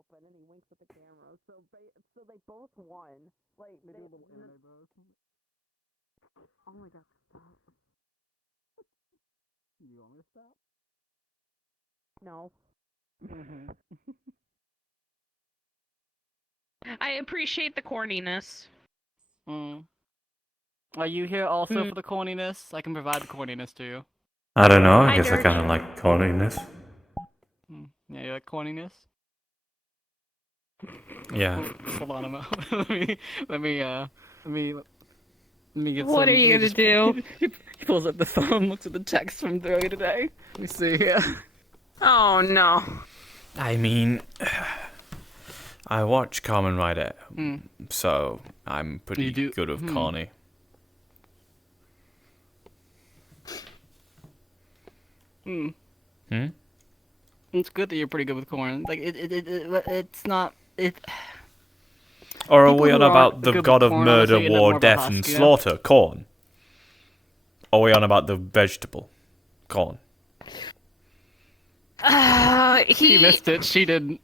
open and he winks at the camera. So they both won. Like They do a little anime buzz. Oh my god! Stop. You want me to stop? No. I appreciate the corniness. Are you here also for the corniness? I can provide the corniness to you. I don't know. I Hi, guess I Dirge. kind of like corniness. Yeah, you like corniness? Yeah. Hold on a moment. let me get What are you gonna do? He pulls up the phone, looks at the text from earlier today. Let me see here. Oh no. I mean, I watch Kamen Rider, so I'm pretty good with corny. It's good that you're pretty good with corn. Like it's not it. Or are People we on who about aren't the good god with of corn, murder, honestly, end up war, more of a death, husk, and you know? slaughter, corn? Or are we on about the vegetable, corn? He missed it. She didn't.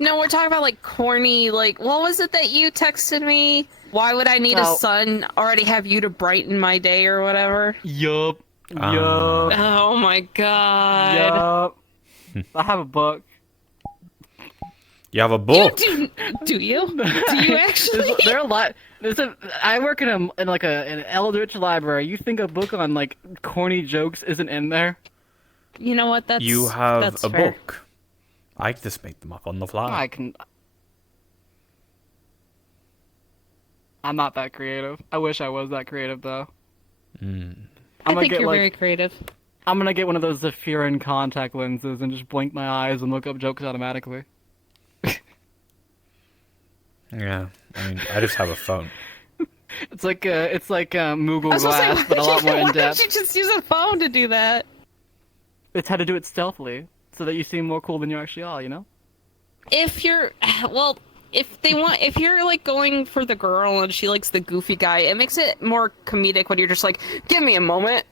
No, we're talking about like corny, like what was it that you texted me? Why would I need a son? Already have you to brighten my day or whatever. Yup. Oh my god. I have a book. You have a book? Do you? Do you actually? There are a lot. I work in an eldritch library. You think a book on like corny jokes isn't in there? You know what? You have that's a fair. book. I just make them up on the fly. I can. I'm not that creative. I wish I was that creative though. I think you're very creative. I'm gonna get one of those Zephyrin contact lenses and just blink my eyes and look up jokes automatically. Yeah, I mean, I just have a phone. It's like Moogle Glass, but a lot more in Why depth. don't you just use a phone to do that? It's how to do it stealthily, so that you seem more cool than you actually are. You know. If you're, well, if you're like going for the girl and she likes the goofy guy, it makes it more comedic when you're just like, give me a moment.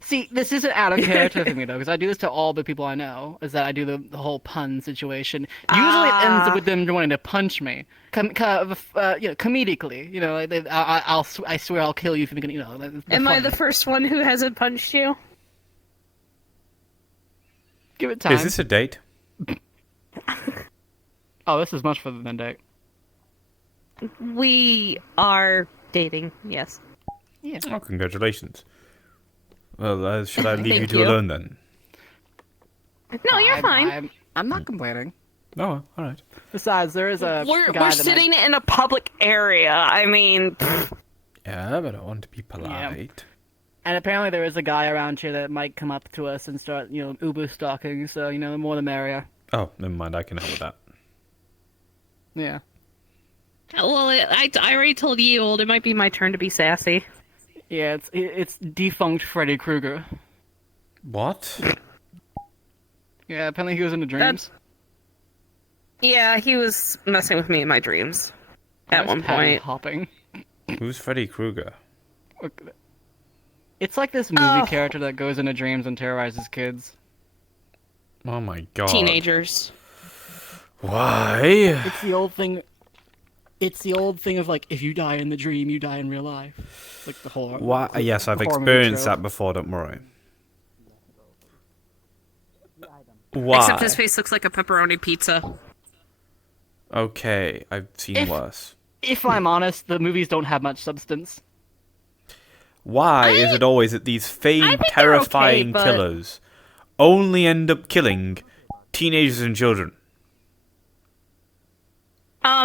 See, this isn't out of character for me though, because I do this to all the people I know. Is that I do the whole pun situation. Usually it ends with them wanting to punch me, comedically. You know, like I swear I'll kill you if you make it. You know. Am I the first one who hasn't punched you? Give it time. Is this a date? Oh, this is much further than date. We are dating. Yes. Yeah. Oh, congratulations. Well, should I leave you Thank two you. alone then? No, you're fine. I'm not complaining. Oh, all right. Besides, there is a We're guy sitting in a public area. I mean, Yeah, but I want to be polite. And apparently there is a guy around here that might come up to us and start, Uber stalking. So the more the merrier. Oh, never mind. I can help with that. Yeah. well, I already told you, it might be my turn to be sassy. Yeah, it's defunct Freddy Krueger. What? Yeah, apparently he was in the dreams. Yeah, he was messing with me in my dreams. At one point. Hopping. Who's Freddy Krueger? It's like this movie character that goes into dreams and terrorizes kids. Oh my god. Teenagers. Why? It's the old thing. It's the old thing of like, if you die in the dream, you die in real life. Like the whole. Why? Yes, I've horror movie experienced trope. that before. Don't worry. Why? Except his face looks like a pepperoni pizza. Okay, I've seen worse. If I'm honest, the movies don't have much substance. Why is it always that these famed, think they're terrifying okay, but- killers only end up killing teenagers and children?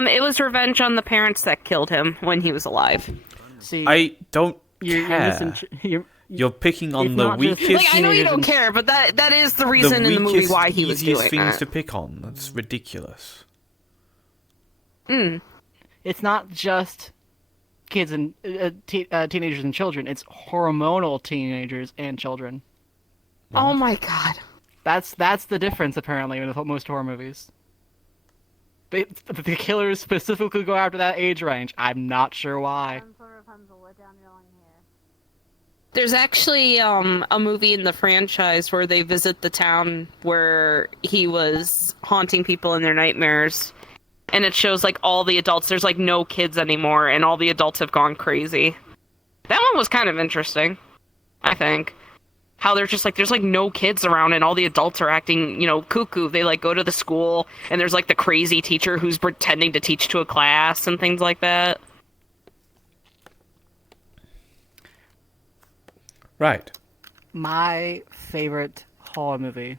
It was revenge on the parents that killed him when he was alive. See, I don't you're care. You're picking on It's the not just- weakest. Like, I know you don't care, but that is the reason in the movie why he was easiest doing things that. to pick on. That's ridiculous. It's not just kids and teenagers and children. It's hormonal teenagers and children. Oh my god. That's the difference apparently with most horror movies. The killers specifically go after that age range. I'm not sure why. There's actually a movie in the franchise where they visit the town where he was haunting people in their nightmares. And it shows like all the adults. There's like no kids anymore, and all the adults have gone crazy. That one was kind of interesting, I think. How they're just like, there's like no kids around, and all the adults are acting, cuckoo. They like go to the school, and there's like the crazy teacher who's pretending to teach to a class and things like that. Right. My favorite horror movie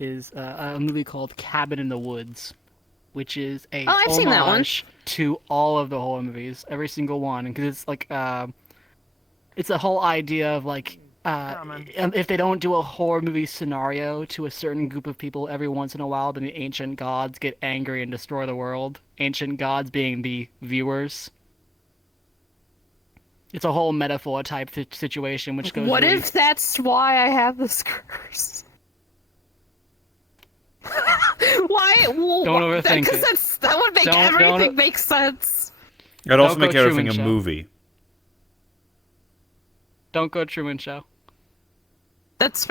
is a movie called Cabin in the Woods, which is a I've seen that one. homage to all of the horror movies, every single one, because it's like it's a whole idea of like if they don't do a horror movie scenario to a certain group of people every once in a while, then the ancient gods get angry and destroy the world. Ancient gods being the viewers. It's a whole metaphor type situation, which goes. What really... if that's why I have this curse? Why? Well, don't overthink it. Because that would make everything make sense. It'd also make everything a movie. Don't go Truman Show. That's.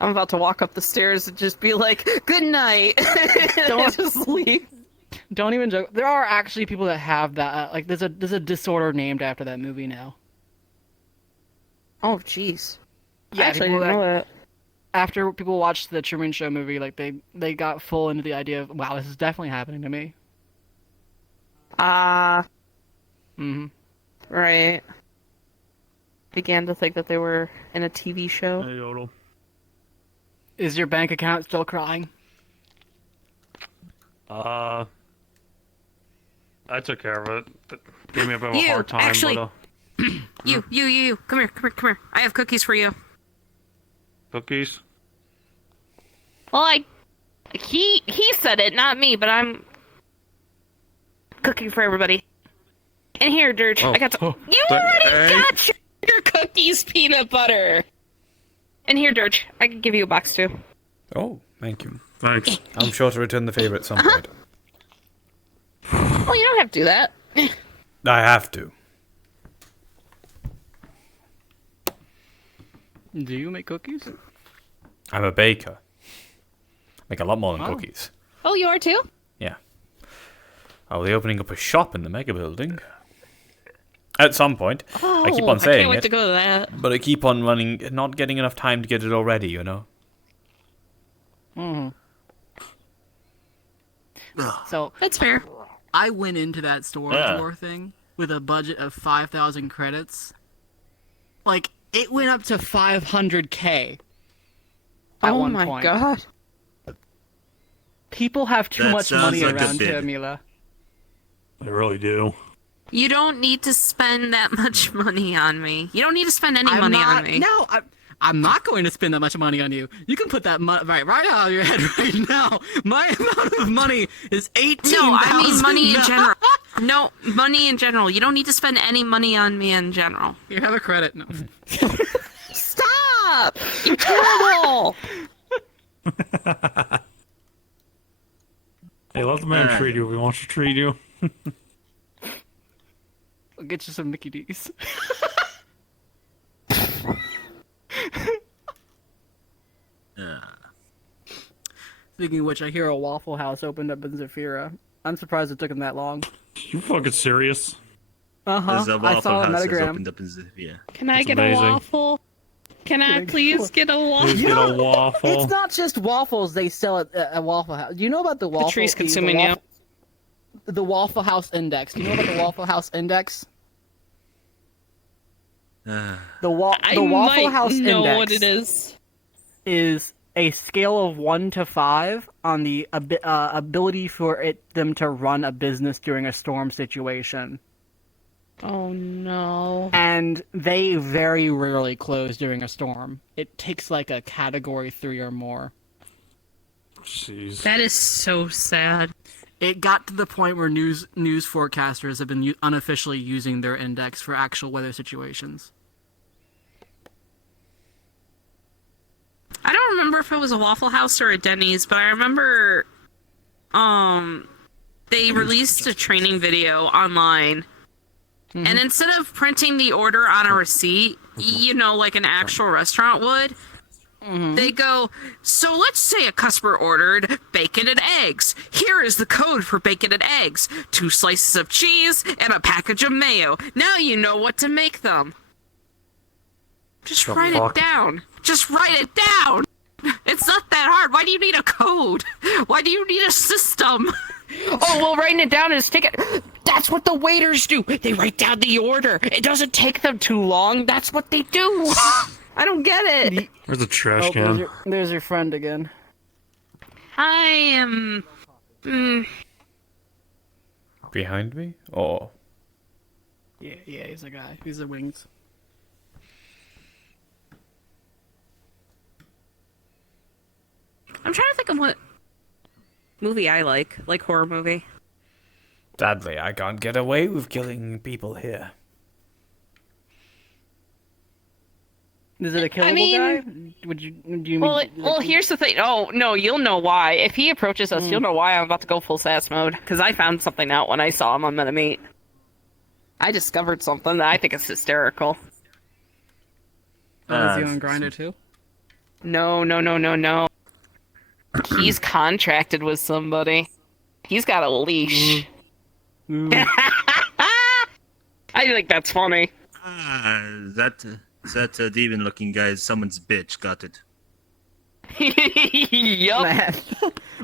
I'm about to walk up the stairs and just be like, "Good night." Don't just leave. Don't even joke. There are actually people that have that. Like, there's a disorder named after that movie now. Oh, jeez. Yeah, I actually didn't know that. After people watched the Truman Show movie, like they got full into the idea of, wow, this is definitely happening to me. Right. Began to think that they were in a TV show. Hey, Yodel. Is your bank account still crying? I took care of it. It gave me a bit of a hard time. Actually, but, you. Come here. I have cookies for you. cookies? Well, he said it, not me, but I'm cooking for everybody. And here, Dirge, I got you already got your cookies, peanut butter. And here, Dirge, I can give you a box too. Oh, thank you. Thanks. I'm sure to return the favor at some point. Well, you don't have to do that. I have to. Do you make cookies? I'm a baker. Make a lot more than cookies. Oh, you are too? Yeah. I'll be opening up a shop in the mega building. At some point. Oh, I keep on saying I can't wait it, to go to that. but I keep on running, not getting enough time to get it all ready, you know? So That's fair. I went into that storage war thing with a budget of 5,000 credits. Like, it went up to 500K at one point. Oh my god. People have too That much sounds money like a around bid. here, Mila. I really do. You don't need to spend that much money on me. You don't need to spend any money on me. No, I'm not going to spend that much money on you. You can put that right out of your head right now. My amount of money is 18,000. No, I mean money in general. No, money in general. You don't need to spend any money on me in general. You have a credit. No. Stop! You're terrible! Hey, let the man treat you if he wants to treat you. I'll get you some Mickey D's. Speaking of which, I hear a Waffle House opened up in Zafira. I'm surprised it took them that long. You fucking serious? There's a I Waffle saw a House that's metagram. opened up in Zivia. Can I That's get amazing. a waffle? Can I please get a waffle? Please get a waffle. It's not just waffles they sell at Waffle House. Do you know about the Waffle? The tree's consuming you. The Waffle House Index. Do you know about the Waffle House Index? The Waffle might House know Index what it is a scale of 1 to 5 on the ability for them to run a business during a storm situation. Oh no. And they very rarely close during a storm. It takes like a category 3 or more. Jeez. That is so sad. It got to the point where news forecasters have been unofficially using their index for actual weather situations. I don't remember if it was a Waffle House or a Denny's, but I remember they released a training video online And instead of printing the order on a receipt, like an actual restaurant would, they go, so let's say a customer ordered bacon and eggs. Here is the code for bacon and eggs. 2 slices of cheese and a package of mayo. Now you know what to make them. Just write it down. Just write it down. It's not that hard. Why do you need a code? Why do you need a system? Oh, well, writing it down is take it. That's what the waiters do. They write down the order. It doesn't take them too long. That's what they do. I don't get it. There's a trash can. There's your friend again. I am... Behind me? Oh. Yeah, he's a guy. He's the wings. I'm trying to think of what movie I like horror movie. Sadly, I can't get away with killing people here. Is it a killable guy? Do you Well, here's the thing. Oh, no, you'll know why. If he approaches us, you'll know why I'm about to go full sass mode. Because I found something out when I saw him on Metamate. I discovered something that I think is hysterical. is he on Grindr too? No. He's contracted with somebody. He's got a leash. I think that's funny. That demon-looking guy is someone's bitch. Got it. Yup. Man,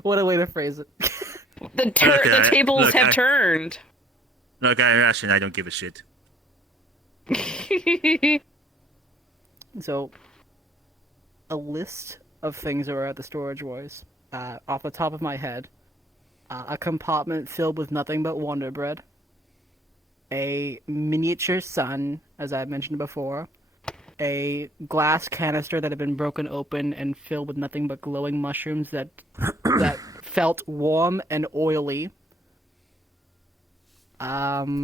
what a way to phrase it. The tables have turned. Look, I don't give a shit. So, a list of things that were at the Storage Wars. Off the top of my head, a compartment filled with nothing but Wonder Bread. A miniature sun, as I mentioned before. A glass canister that had been broken open and filled with nothing but glowing mushrooms that felt warm and oily. A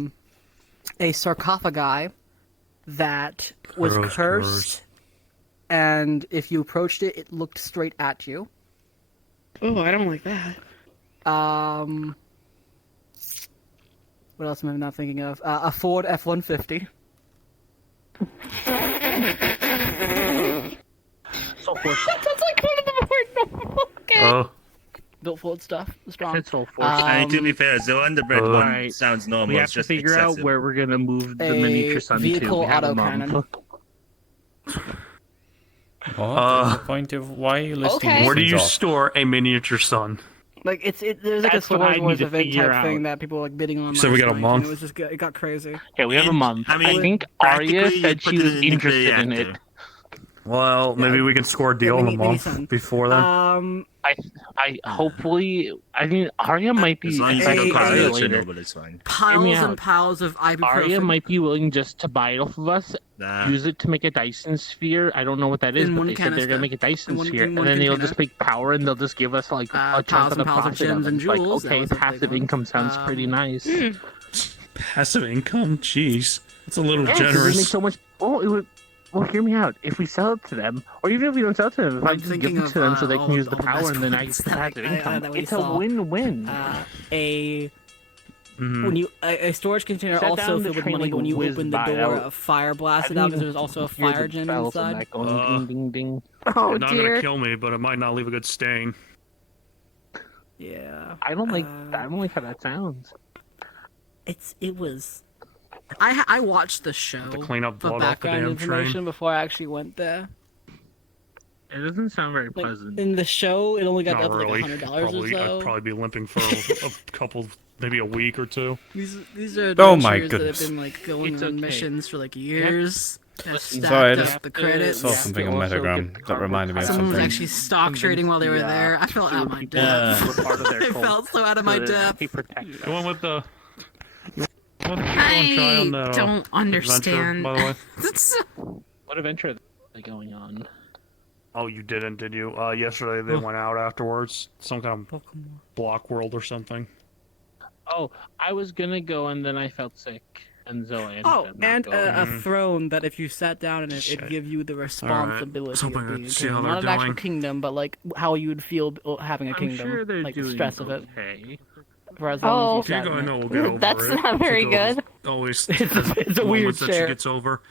sarcophagi that was cursed, and if you approached it, it looked straight at you. Oh, I don't like that. What else am I not thinking of? A Ford F-150. So Ford. That's like one of the more normal. Okay. Built Ford stuff. Strong. It's all Ford. I mean, to be fair, the underbread one Alright. sounds normal. We have it's to just figure excessive. out where we're gonna move the A miniature sun to. vehicle We have a autocannon. month. What's the point of why are you listing Okay. these Where do things you off? store a miniature sun? Like there's like That's a what I Storage need Wars to event figure type thing out. that people were like bidding on. So we last got a night, month? And it got crazy. Yeah, we have a month. I mean, I think Arya practically, said you she put was it in the interested in it. reactor. Well, maybe we can score a deal we in a need- we need month sun. before then. I hopefully. I mean, Arya might be. As long as if I you don't can cause Arya an later. accident, but it's fine. Hear me Piles and out. piles of Arya ibuprofen. might be willing just to buy it off of us, Nah. use it to make a Dyson sphere. I don't know what that is, In but one they said they're canister. gonna make a Dyson In one- sphere, in and one then they'll container. just make power, and they'll just give us like a piles chunk of and the piles of profit gems of and it. Like, jewels, that okay, was a big passive one. income sounds pretty nice. Passive income? Jeez. That's a little Yeah, 'cause they generous. make so much. Oh, it would. Well, hear me out. If we sell it to them, or even if we don't sell it to them, if I I'm just give thinking it to them of, so they all can the- use the all the power, best and then I ones get that passive I- income. that we It's a saw. win-win. A Mhm. when you a storage container Set also down the filled with train money, like but when you whiz open the by. door, That a fire I blasted didn't out even because there was also a hear fire the gem bells of inside. that going ding ding ding. Oh, It's not dear. gonna kill me, but it might not leave a good stain. Yeah. I don't like how that sounds. It was. I watched the show. To clean up for blood off the Background damn information train. before I actually went there. It doesn't sound very Like, pleasant. in the show, it only got Not up to like really. $100 or Probably, so. I'd probably be limping for a couple, maybe a week or two. These are Oh my adventures that goodness. have been like going It's on okay. missions for like years. Have Listen, stacked Sorry, I up just the credits. saw something on Also Metagram get that reminded me of Someone was something. actually stock trading while they were there. I felt out of my depth. I felt so out of my depth. He protects The one with the. What, I don't Adventure, understand. by the way. What adventure are they going on? Oh, you didn't, did you? Yesterday they went out afterwards. Some kind of block world or something. Oh, I was gonna go and then I felt sick, and Zoe ended Oh, up not and going. a throne that if you sat down in it, Shit. it'd give you the responsibility Something of to being a see how king. they're Not an actual doing. kingdom, but like how you would feel having a I'm kingdom. sure they're like the doing stress of it. okay. for as long as you Kiko, sat I in know it. we'll get over That's it. not very Kiko good. Always It's a weird moments that she chair. gets over.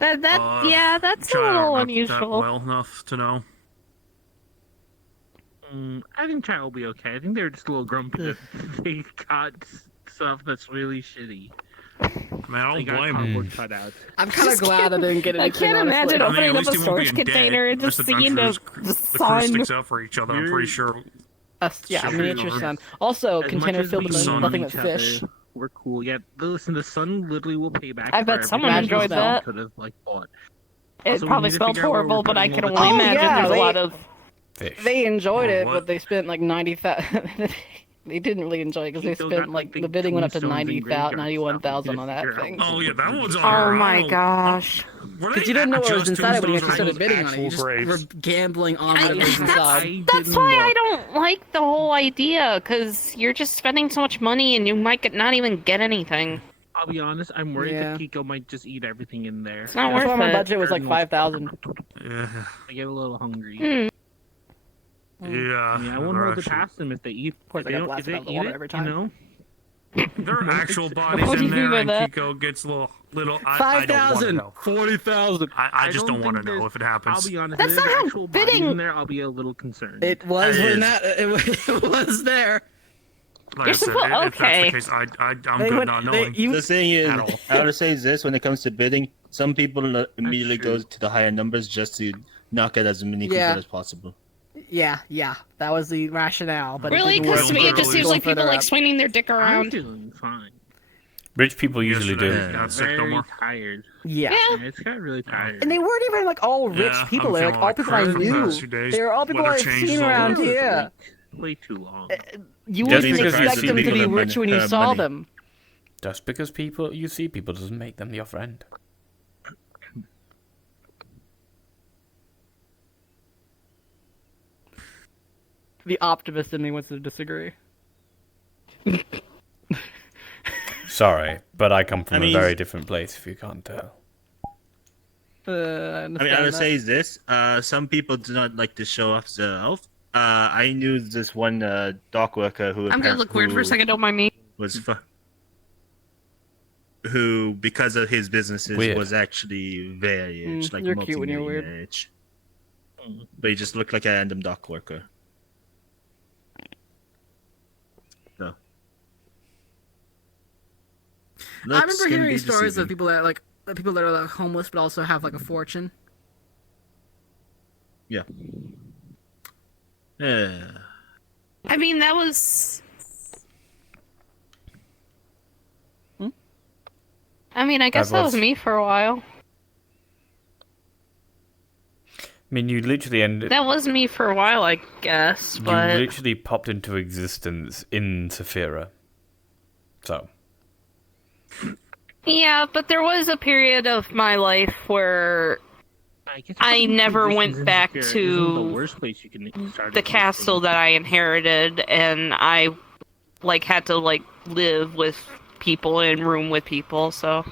Yeah, that's a Chai, little not that unusual. well enough to know. I think Chai will be okay. I think they're just a little grumpy that they got stuff that's really shitty. Man, I They don't got blame cardboard him. cutouts. I'm kind of glad I didn't get I anything. can't imagine honestly. I mean, opening at up least a he won't be storage in debt. container and just Most seeing the adventurers, the crew sign. sticks out for each other. I'm pretty sure. Yeah, Sure. miniature sun. Also, As container much as filled we with sun nothing each but fish. other, we're cool. Yeah, listen, the sun literally will pay back. I for bet someone everything enjoyed we that. Could have bought. It Also, we probably need to smelled figure out where we're horrible, but I putting can all the only Oh, imagine yeah, there's a they- lot of. Fish. They enjoyed it, What? but they spent like 90,000. They didn't really enjoy it because they Kiko spent got, like like, the bidding went up to tombstones and 90,000, graveyard 91,000 stuff. on that We couldn't thing. figure out Oh yeah, that one's on Oh her. my gosh. Were Because they you didn't know what was just inside it when you tombstones actually or started bidding on it. You actual just graves? were gambling on whatever was inside. That's why I don't like the whole idea, because you're just spending so much money and you might not even get anything. I'll be honest, I'm worried Yeah. that Kiko might just eat everything in there. It's not That's why worth my it. budget was like 5,000. Yeah. I get a little hungry. Hmm. I Yeah. mean, I won't they're hold it actually- past them if they eat. Of course, if I they got don't, if blasted they out of the eat water it, every time. You know? There are actual bodies What do in you mean there, by and that? Kiko gets little. I don't want to know. 40,000. I just don't want to think know there's- if it happens. I'll be honest. That's if there's not how actual bodies bidding- in there, I'll be a little concerned. It was It when is. that it was there. Like You're I said, supposed- if that's okay. the case, I'm They good went- not they- knowing. you- The thing is, At all. I would say is this: when it comes to bidding, some people immediately true. go to the higher numbers just to knock out as many Yeah. people as possible. Yeah, that was the rationale. But Really? it didn't Because work. to me, it just Literally. seems like Going people further like up. swinging their dick I'm around. doing fine. Rich people usually Yesterday, do. Yeah. got sick no Very more. tired. Yeah. Yeah. Yeah, it's got really tired. And they weren't even like all rich Yeah, people. I'm They're like feeling all like people I crap the knew. past few days. They were all people Weather I've changes seen all around over. here. Way too long. You Just wouldn't because expect them to people be have rich when you have saw money. them. Just because you see people doesn't make them your friend. The optimist in me wants to disagree. Sorry, but I come from I mean- a very different place, if you can't tell. I I understand mean, I would that. say is this: some people do not like to show off their elf. I knew this one dock worker who I'm gonna look weird for a second. Don't mind me. who, because of his businesses, Weird. was actually very rich, like you're cute when you're weird. multi-millionaire rich. But he just looked like a random dock worker. So. I Looks remember can hearing be stories of deceiving. people that people that are like homeless but also have like a fortune. Yeah. I mean, that was. I mean, I guess that was me for a while. I mean, you literally That was me for a while, I guess, you but. literally popped into existence in Saphira. So. Yeah, but there was a period of my life where guess I putting never positions went in back Spirit to isn't the worst place you can start the existing. castle that I inherited, and I like had to like live with people and room with people. So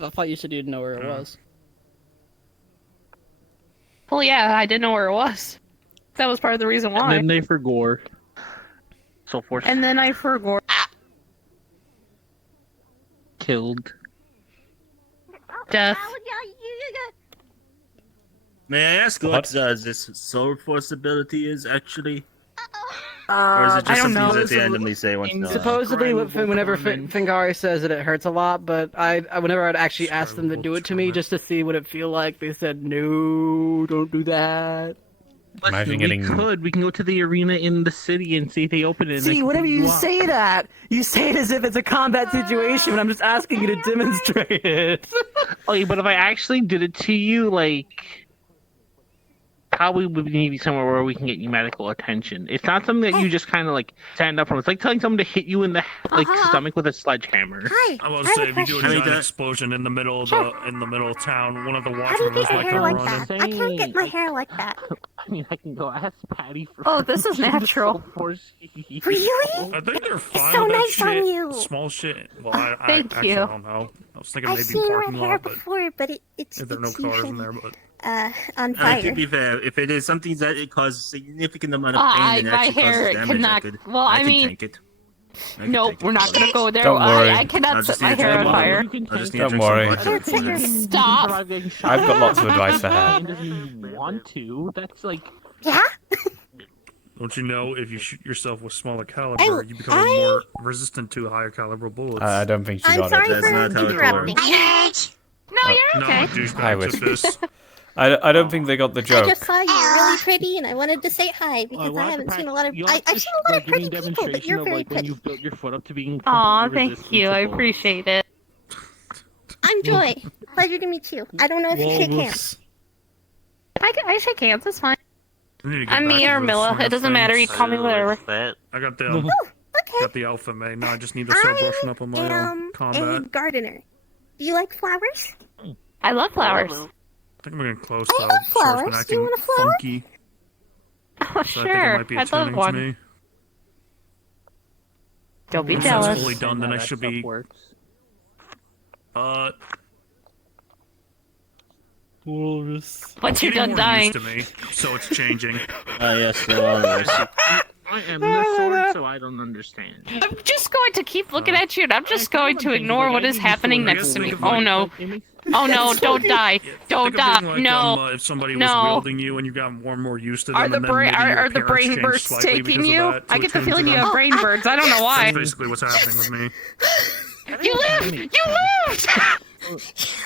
I thought you said you didn't know where it was. well, yeah, I didn't know where it was. That was part of the reason And why. then they forgot. So forth. And then I forgot. Killed. Death. May I ask What? what this soul force ability is actually? Or is it I just don't something know. that they randomly say once in a while? Supposedly, whenever comment. Fingari says it hurts a lot, but whenever I'd actually ask them to do it to me just to see what it feel like, they said, no, don't do that. Imagine we getting- could. We can go to the arena in the city and see if they open it. and they See, can whenever pick you up. say that, you say it as if it's a combat situation, when I'm just asking you to demonstrate it. Okay, but if I actually did it to you, like, probably would need to be somewhere where we can get you medical attention. It's not something that you just kind of like stand up from. It's like telling someone to hit you in the stomach with a sledgehammer. I was say if you do a giant explosion in the middle of town, one of the watchers might come running. I can't get my hair like that. I mean, I can go ask Patty for. Oh, this is natural. Really? I think they're fine so with that nice shit. on you. Small shit. Well, I Thank actually you. don't know. I was thinking I've maybe seen red parking hair lot, but before, but if there are no cars in there, but on fire. To be fair, if it is something that it causes significant amount of pain and my actually hair causes damage, cannot. I can mean, tank it. nope, we're not gonna go there. Don't worry. I cannot set my hair on fire. Don't worry. Stop. I've got lots of advice for hair. Doesn't want to. That's like. Yeah. Don't you know if you shoot yourself with smaller caliber, you become more resistant to higher caliber bullets? I don't think she I'm got sorry it. for interrupting. No, you're okay. I wish. I don't think they got the joke. I just saw you really pretty, and I wanted to say hi because I haven't seen a lot of. I've seen a lot of pretty people, but you're very When pretty. you've built your foot up to being. Aw, thank you. I appreciate it. I'm Joy. Pleasure to meet you. I don't know if you shake hands. I shake hands. That's fine. I'm I'm me or Milla. It doesn't matter. You call me whatever. I got the Okay. got the alpha made. Now I just need to start brushing up on my a combat. gardener. Do you like flowers? I love flowers. I think I'm getting close I though. love Sorry, flowers. been Do you acting want a flower? funky. Oh, So I think it sure. might be I'd love attuning to one. me. Don't be Once jealous. that's fully done, then I should be. Walrus. Once you're getting done more dying. used to me, so it's changing. Yes, the walrus. I am the sword, so I don't understand. I'm just going to keep looking at you, and I'm just going to ignore what is happening next to me. Oh no. Oh no, don't die. Don't Think of die. being like, No. if somebody No. was wielding you and you got more and more used to them, Are the and then maybe your are the appearance brain changed birds slightly taking because of you? that to I get the attune feeling to you them. have brain birds. I don't know why. That's basically what's happening with me. You lived! You lived!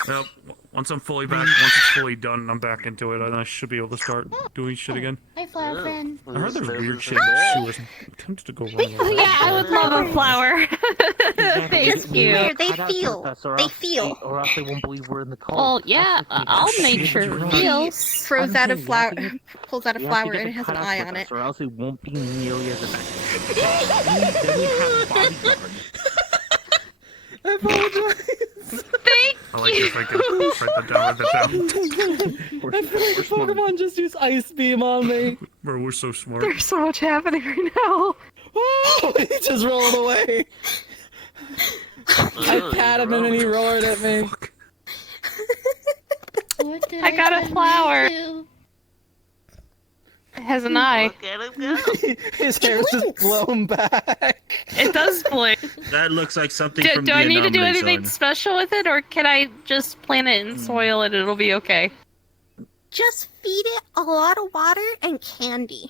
Yep. Once I'm fully back, once it's fully done and I'm back into it, then I should be able to start doing shit again. Hi, flower friend. I heard there's weird shit in the sewers. I'm tempted to go run away. Yeah, I would love a flower. Thank you. Weird. They feel. They feel. Or else they won't believe we're in the cult. Well, yeah, I'll make sure it feels. Throws out a flower. Pulls out a You have to flower get and the it has an cutout eye with on us, it. Or else it won't be nearly as effective. then we have bodyguards. I apologize. Thank I like if I can write that down, write that down. I feel like Pokemon just use Ice Beam on me. Bro, we're so smart. There's so much happening right now. Oh, he just rolled away. I pat him and then he roared at me. I got a flower. It has an eye. His hair's just blown back. It does blink. That looks like something Do, from do I need to do Vietnam anything Zone. special with it, or can I just plant it in soil and it'll be okay? Just feed it a lot of water and candy.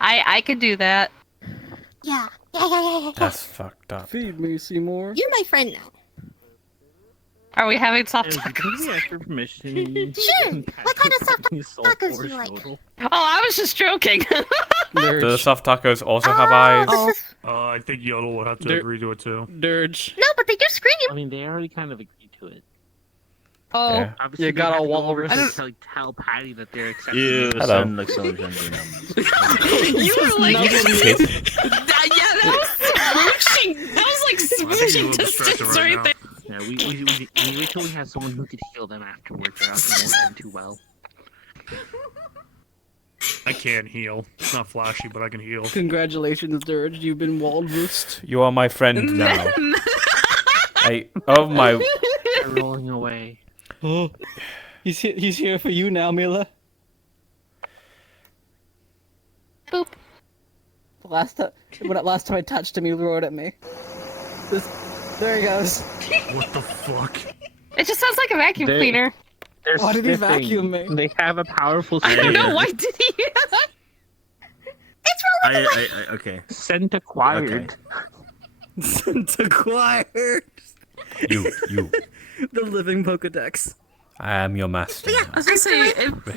I could do that. Yeah. Yeah. That's fucked up. Feed me, Seymour. You're my friend now. Are we having soft Can tacos? we ask for permission? Sure. What kind of soft tacos do you like? Oh, I was just joking. Do the soft tacos also have eyes? I think Yodel would have to agree to it too. Dirge. No, but they just scream. I mean, they already kind of agreed to it. Oh. Yeah. Obviously, You got they a have to go over walrus. to like tell Patty that they're accepting. You it. Hello. sound like so gentleman. You were like, Kiss. yeah, that was smooching. That was like I think smooching you're a little distracted distance right right now. there. Yeah, we wait till we have someone who could heal them afterwards, or else it won't end too well. I can heal. It's not flashy, but I can heal. Congratulations, Dirge. You've been walrused. You are my friend now. Oh my. They're rolling away. Oh, he's here for you now, Mila. Boop. Last time I touched him, he roared at me. There he goes. What the fuck? It just sounds like a vacuum They- cleaner. They're Why did he sniffing. vacuum me? They have a powerful I don't know. scent. Why did he? Okay. Scent acquired. Sent acquired. You. The living Pokedex. I am your master. I was gonna say,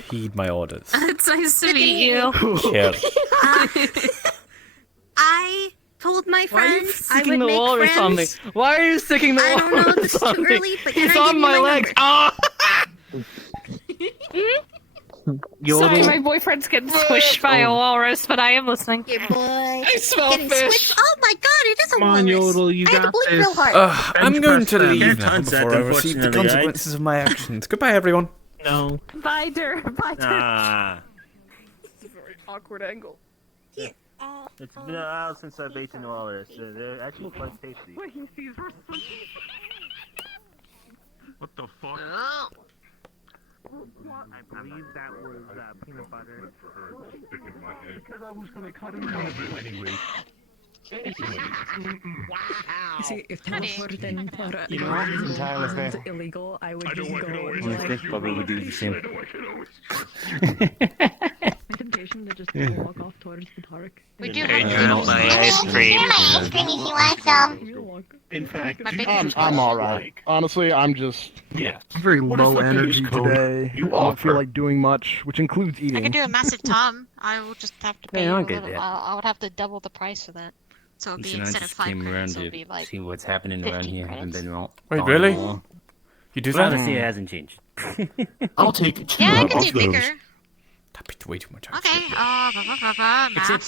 Heed my orders. it's nice to meet you. Kill. I told my Why are you friends I sticking would the make walrus on me? friends. Why are you sticking the I walrus don't know if this is on too me? early, but can He's I on give you my my legs. number? Ah! Sorry, my boyfriend's getting squished by a walrus, but I am listening. Yeah, boy. I smell Getting fish. switched. Oh my god, it is a Come on, walrus. Yodel, you I had to got believe real this. hard. I'm going to press them. leave Can't now hunt that, before I receive the unfortunately, consequences of my actions. Goodbye, everyone. No. Bye, Bye, Ah. Awkward angle. It's been a while since I've eaten walrus. They're actually quite tasty. What the fuck? I believe that was peanut butter. Because I was gonna cut him down anyway. Wow. See, if teleporting You know what? It's entirely fair. illegal, I would just go Honestly, probably would do the same. temptation to just walk off towards the park. We do Hey, have Joe, my ice cream. ice cream if you want some. In fact, I'm alright. Honestly, I'm just very low energy today. I don't feel like doing much, which includes eating. I can do a massive tom. I will just have to pay Yeah, I'll a get little. that. I would have to double the price for that. So it'd be Listen, I instead of just 5 came around credits, it'll to be like see what's happening around 15 here. Haven't credits. been wrong. Wait, really? You do that? Honestly, it hasn't changed. I'll take it. Yeah, I can do bigger. That'd be way too much. Okay. Except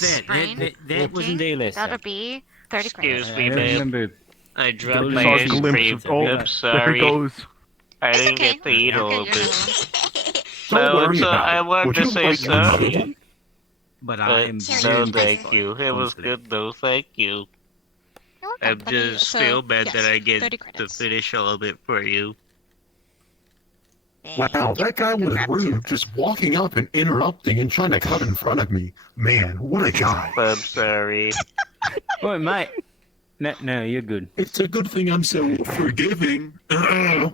that wasn't day list. That'll be 30 credits. Excuse me, I babe. remember. I dropped my saw a ice glimpse cream. of- oh, I'm there sorry. it goes. I didn't okay. get to eat all of Okay, it. Don't No, worry it's, about I it. wanted Would to you say like sorry. another? But I am No, very thank you. It was honestly. good though, thank you. You're I welcome. just So, feel bad yes, that I get 30 to credits. finish all of it for you. Wow, that guy was rude, just walking up and interrupting and trying to cut in front of me. Man, what a guy. I'm sorry. Wait, mate. No, you're good. It's a good thing I'm so forgiving. That's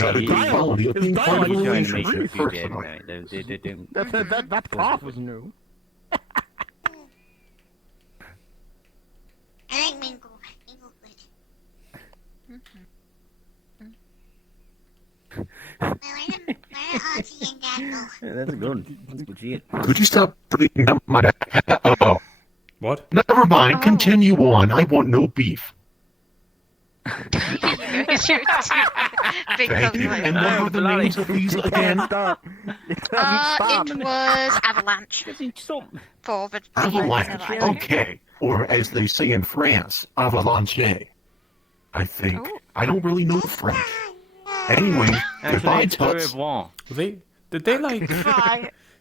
got a good quality of being part of a He's trying to make relationship you dead, personally. mate. That cough was new. I like mango. Mango good. That's good. That's legit. Could you stop putting up my... Oh, What? never mind, continue on. I want no beef. Big Thank you. And what were the names of these again? It was Avalanche. For the Avalanche. Okay. Or as they say in France, avalanche. I think. I don't really know French. Anyway, goodbye, Tuts. Did they like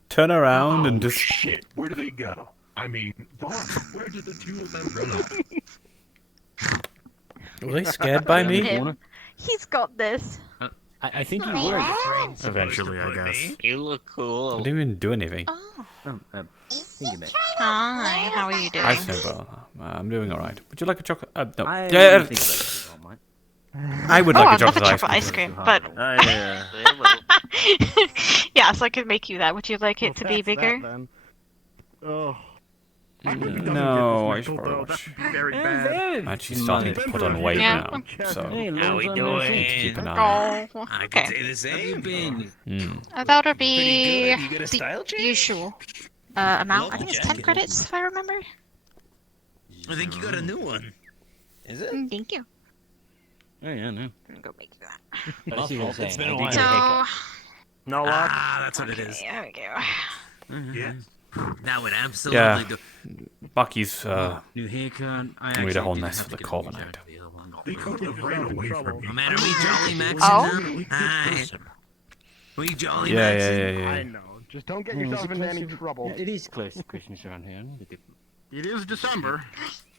turn around and just... Shit, where do they go? I mean, Boss, where did the two of them go? Were they scared by me? He's got this. I think you were. Eventually, I guess. You look cool. I didn't even do anything. Think about it. Hi, how are you doing? I Snowball. I'm doing alright. Would you like a chocolate? No. I Yeah, think about it, all, mate. I would like a chocolate ice cream, but yeah, so I could make you that. Would you like it to be bigger? Oh. No, I should though. watch. That'd be very bad. And she's starting to put on weight Yeah. now, so How we doing? keep an eye. Oh, I can okay. say the same. I thought it'd be You get a the style change? usual amount. I think it's 10 credits, if I remember. I think you got a new one. Is it? Thank you. Oh yeah, no. I'm gonna go make that. I see what you're It's saying. been a I while. think you're So, No luck. that's what it is. there we go. Yeah. That would absolutely Yeah. do. Bucky's New haircut. I made a actually whole did mess have for to the get a Covenant. new job available. They could have ran away from me. No matter we Jolly Max Oh? Hi. We Jolly Yeah, Max. I know. Just don't get yourself into any trouble. It is close to Christmas around here. It is December.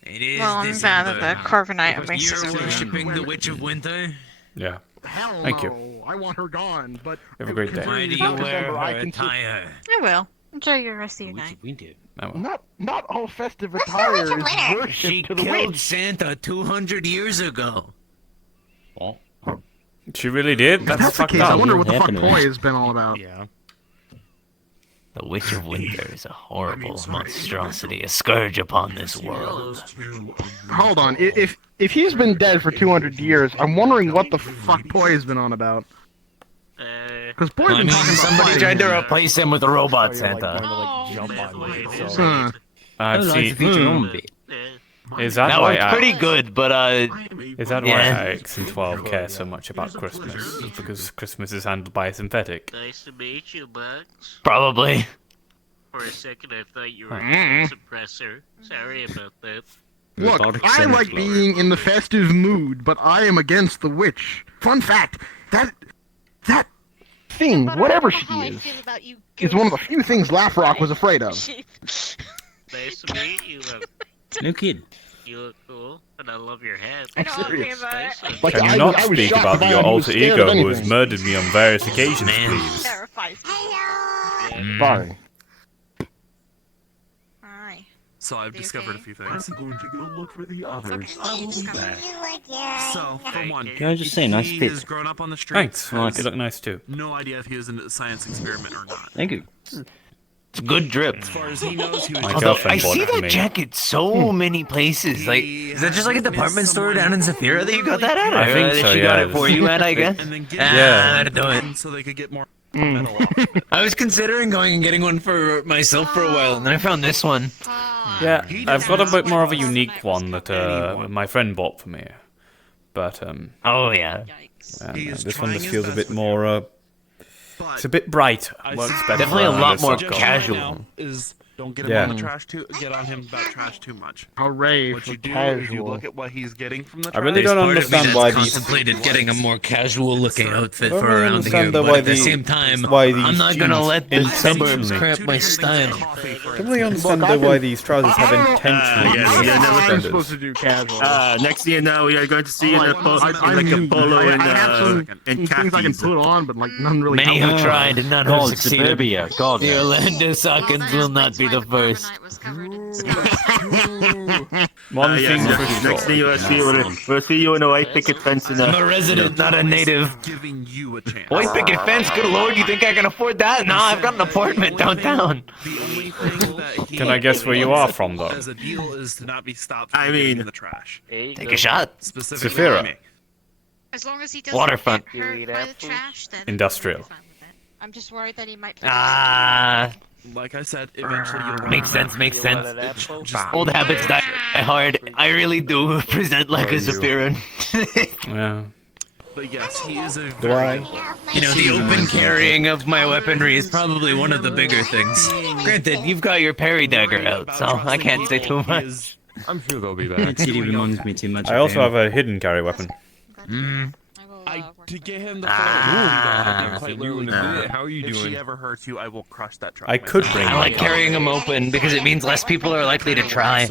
It is Well, I'm December. bad at the Corviknight makes You're it worshipping the Witch of Winter? Yeah. Hell Thank no. you. I want her gone, but Have a great day. Why do it's you not wear December, I her can attire? I will. Enjoy your rest of your Witch night. of Winter. Oh, well. not all festive What's the attire Witch is of Winter? worship She to the killed witch. Santa 200 years ago. Oh. She really did? If That's that's the fucked case, I up. wonder what the fuck Happening. Poi has been all about. Yeah. The Witch of Winter is a horrible monstrosity, a scourge upon this world. Hold on, if he's been dead for 200 years, I'm wondering what the fuck Poi has been on about. Because Poi's I been mean, talking about somebody fighting tried to him. replace him with a robot Oh, you're, like, Santa. going to, like, jump on me, so- Huh. See, is that That why was pretty good, but Is that why yeah. Alex and 12 care so much about Christmas? It's because Christmas is handled by a synthetic. Nice to meet you, Bugs. Probably. For a second, I thought you were Mm. a suppressor. Sorry about that. Look, I like being in the festive mood, but I am against the witch. Fun fact, that thing, whatever she is one of the few things Laugh Rock was afraid of. Nice to meet you. New kid. You look cool. But I love your head. I'm serious. Like, Can you I not was speak shocked about by your how he was alter scared ego of who has anything. murdered me on various occasions, Man. please? Sorry. So I've discovered a few things. I'm going to go look for the others. I will be back. So, for one, Can I just say, nice he fit? has grown up on the streets. Thanks. You look nice too. No idea if he was in a science experiment or not. Thank you. It's a good drip. As far as he knows, he was My just girlfriend I bought see it for that me. jacket so many places. Like, is that just like a department store down in Zafira that you got that at? I think so, She yeah. got it for you at, I guess. and then get Yeah. I had to do it. so they could get more metal off. I was considering going and getting one for myself for a while, and then I found this one. Yeah, I've got a bit more of a unique one that my friend bought for me. But Oh yeah. this one just feels a bit more. It's a bit bright. Works better Definitely for a lot this more sort of- casual. Is don't get him Yeah. on the trash too. Get on him about trash too much. Hooray What for you do is you casual. look at what he's getting from the I trash. really don't understand why these. contemplated getting a more casual-looking outfit I don't for really around understand here, though but why at the the- same time, why these I'm not gonna jeans let the suburbs intentionally- cramp my style. I don't really understand though why these trousers have intentionally I don't know how I'm suspenders. supposed to do casual. Next thing you know, we are going to see you in, I'm like a polo I and, have some and things I can khakis. put on, but like none really. Many help. have tried and none have God, succeeded. suburbia. God. The Orlando Sockins will not be the first. One thing for Next thing sure. you see, we'll see you in a white picket fence in I'm a resident, not a native. Giving you a chance. White picket fence, good lord, you think I can afford that? No, I've got an apartment downtown. The only thing that he Can I guess where you are from, though? As a deal is to not be stopped. I From mean- getting in the trash. Take a shot. Specifically Zafira. me. As long as he doesn't Waterfront. get hurt by the trash, then Industrial. I'm just worried that he might. Ah, Like I said, eventually you'll makes sense, makes sense. Just- Old habits die hard. I really do present like a Zephyrin. Yeah. But yes, he is a. Do I? You know, the open carrying of my weaponry is probably one of the bigger things. Granted, you've got your parry dagger out, so I can't say too much. I'm sure they'll be back. He reminds me too much. I also have a hidden carry weapon. To get him the Ah, quite so literally. how are you If doing? she ever hurts you, I will crush that truck. I could bring I my like carrying them open because it means less people are likely to try.